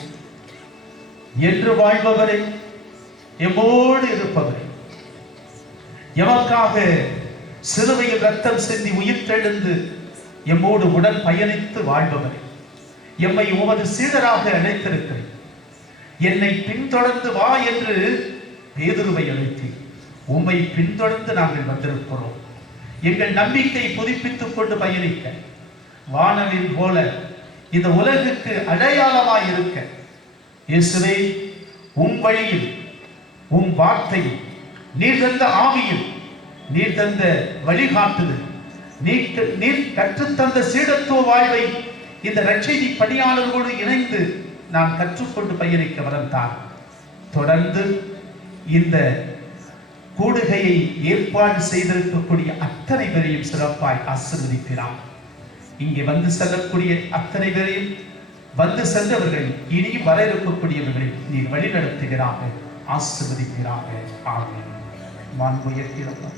என்று வாழ்பவரை, எம்மோடு இருப்பவரை, எமக்காக சிலுவையில் ரத்தம் சிந்தி உயிர்த்தெழுந்து எம்மோடு உடன் பயணித்து வாழ்பவரை, எம்மை உமது சீடராக அழைத்திருக்கிறேன். என்னை பின்தொடர்ந்து வா என்று பேதுருவை அழைத்தீர். உம்மை பின்தொடர்ந்து நாங்கள் வந்திருக்கிறோம். எங்கள் நம்பிக்கை புதுப்பித்துக் கொண்டு பயணிக்க, வானவில் போல இந்த உலகுக்கு அடையாளமாய் இருக்க, இயேசுவே, உம் வழியில், உம் வார்த்தையில், நீர் தந்த ஆவியில், நீர் தந்த வழிகாட்டுதல், நீர் கற்றுத்தந்த சீடத்துவ வாழ்வை இந்த நற்செய்தி பணியாளர்களோடு இணைந்து நாம் கற்றுக்கொண்டு பயணிக்க வரந்தான். தொடர்ந்து இந்த கூடுகையை ஏற்பாடு செய்திருக்கக்கூடிய அத்தனை பேரையும் சிறப்பாய் ஆசீர்வதிக்கிறார். இங்கே வந்து செல்லக்கூடிய அத்தனை பேரையும், வந்து சென்றவர்கள், இனியும் வர இருக்கக்கூடியவர்களை நீர் வழி நடத்துகிறாக, ஆசீர்வதிக்கிறாக. ஆமென். மாண்புயர்கிறோம்.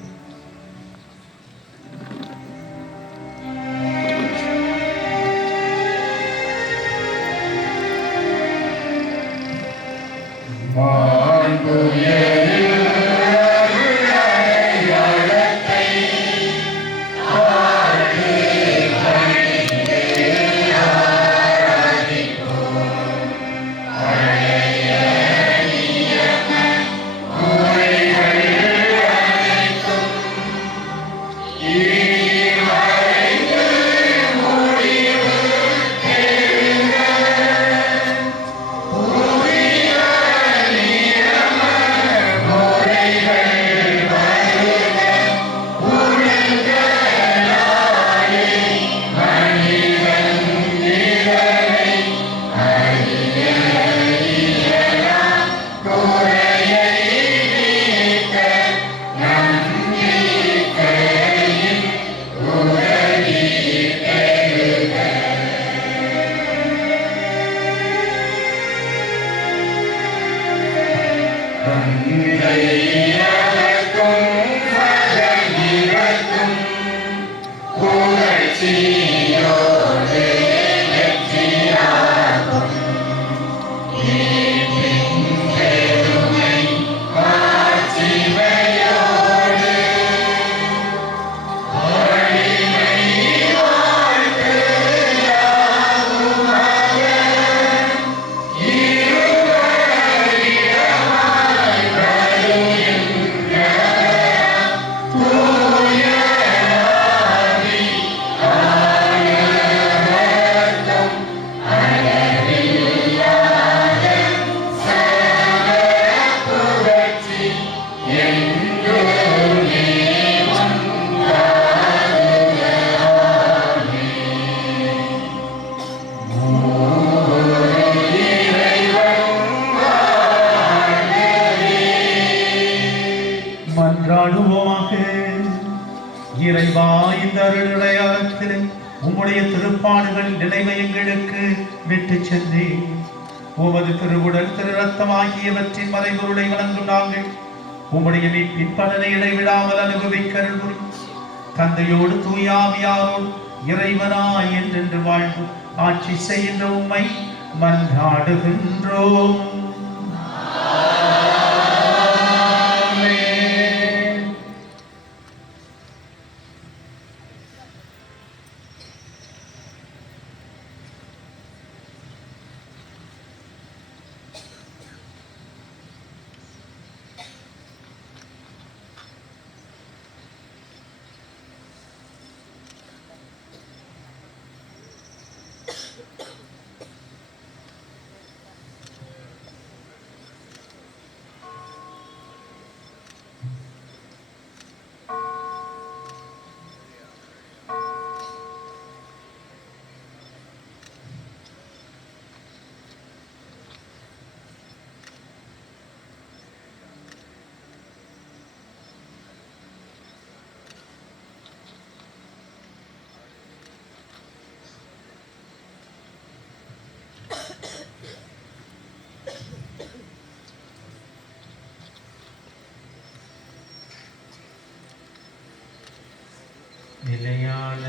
இறைவா, இந்த அருளடையாளத்தில் உம்முடைய திருப்பாடுகள் நினைவை எங்களுக்கு விட்டு சென்றேன். உமது திருவுடல் திரு ரத்தம் ஆகியவற்றின் மறைபொருளை வணங்கும் நாங்கள் உம்முடைய மீட்பின் பலனை இடைவிடாமல் அனுபவிக்க அருள் புரியும். தந்தையோடு தூயாவியாரோடு இறைவனாய் என்றென்று வாழ்ந்து ஆட்சி செய்கின்ற உம்மை மன்றாடுகின்றோம். நிலையான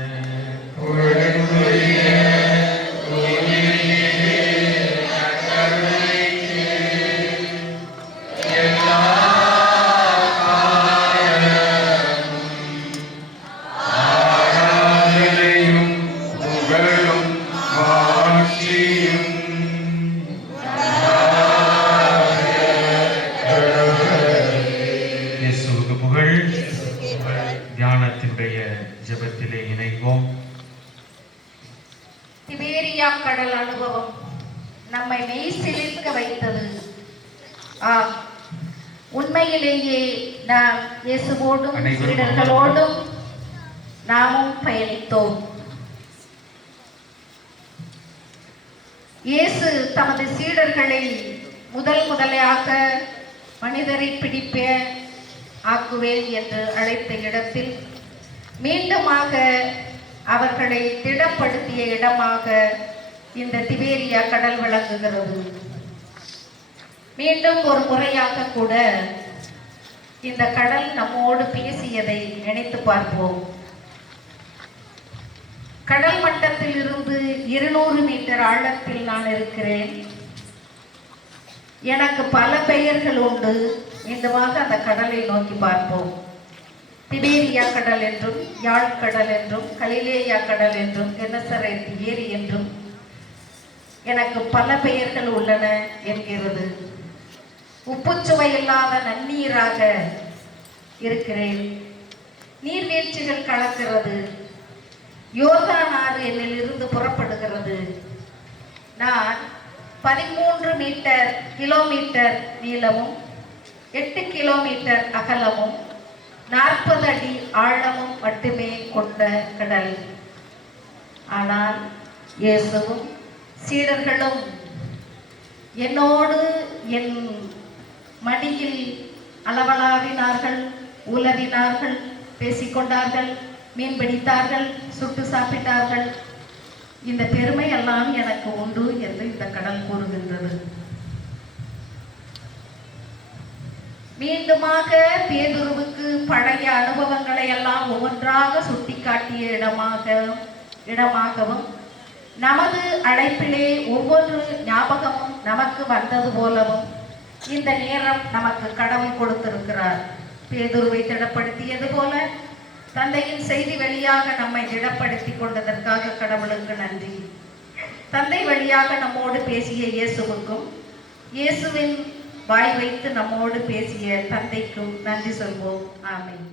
இயேசுவுக்கு புகழ். தியானத்தினுடைய ஜெபத்திலே இணைவோம். திபேரியா கடல் அனுபவம் நம்மை மெய் சிலிர்க்க வைத்தது. உண்மையிலேயே நாம் இயேசுவோடும் சீடர்களோடும் நாமும் பயணித்தோம். இயேசு தமது சீடர்களை முதலாக மனிதரை பிடிப்ப ஆக்குவேன் என்று அழைத்த இடத்தில் மீண்டுமாக அவர்களை திடப்படுத்திய இடமாக இந்த திபேரியா கடல் விளங்குகிறது. மீண்டும் ஒரு முறையாக கூட இந்த கடல் நம்மோடு பேசியதை நினைத்து பார்ப்போம். கடல் மட்டத்தில் இருந்து 200 மீட்டர் ஆழத்தில் நான் இருக்கிறேன். எனக்கு பல பெயர்கள் உண்டு. மீண்டுமாக அந்த கடலை நோக்கி பார்ப்போம். திபேரியா கடல் என்றும், யாழ் கடல் என்றும், கலிலேயா கடல் என்றும், கெனசரேத் ஏரி என்றும் எனக்கு பல பெயர்கள் உள்ளன என்கிறது. உப்புச்சுவை இல்லாத நன்னீராக இருக்கிறேன். நீர்வீழ்ச்சிகள் கலக்கிறது. யோர்தான் ஆறு என்னிலிருந்து புறப்படுகிறது. நான் 13 கிலோமீட்டர் நீளமும் 8 கிலோமீட்டர் அகலமும் 40 அடி ஆழமும் மட்டுமே கொண்ட கடல். ஆனால் இயேசுவும் சீடர்களும் என்னோடு என் மடியில் அளவலாவினார்கள், உலவினார்கள், பேசிக்கொண்டார்கள், மீன் பிடித்தார்கள், சுட்டு சாப்பிட்டார்கள். இந்த பெருமை எல்லாம் எனக்கு உண்டு என்று இந்த கடல் கூறுகின்றது. மீண்டுமாக பேதுருவுக்கு பழைய அனுபவங்களை எல்லாம் ஒவ்வொன்றாக சுட்டிக்காட்டிய இடமாகவும் நமது அழைப்பிலே ஒவ்வொரு ஞாபகமும் நமக்கு வந்தது போலவும் இந்த நேரம் நமக்கு கடவுள் கொடுத்திருக்கிறார். பேதுருவை திடப்படுத்தியது போல தந்தையின் செய்தி வழியாக நம்மை திடப்படுத்தி கொண்டதற்காக கடவுளுக்கு நன்றி. தந்தை வழியாக நம்மோடு பேசிய இயேசுவுக்கும், இயேசுவின் வாய் வைத்து நம்மோடு பேசிய தந்தைக்கும் நன்றி சொல்வோம். ஆமென்.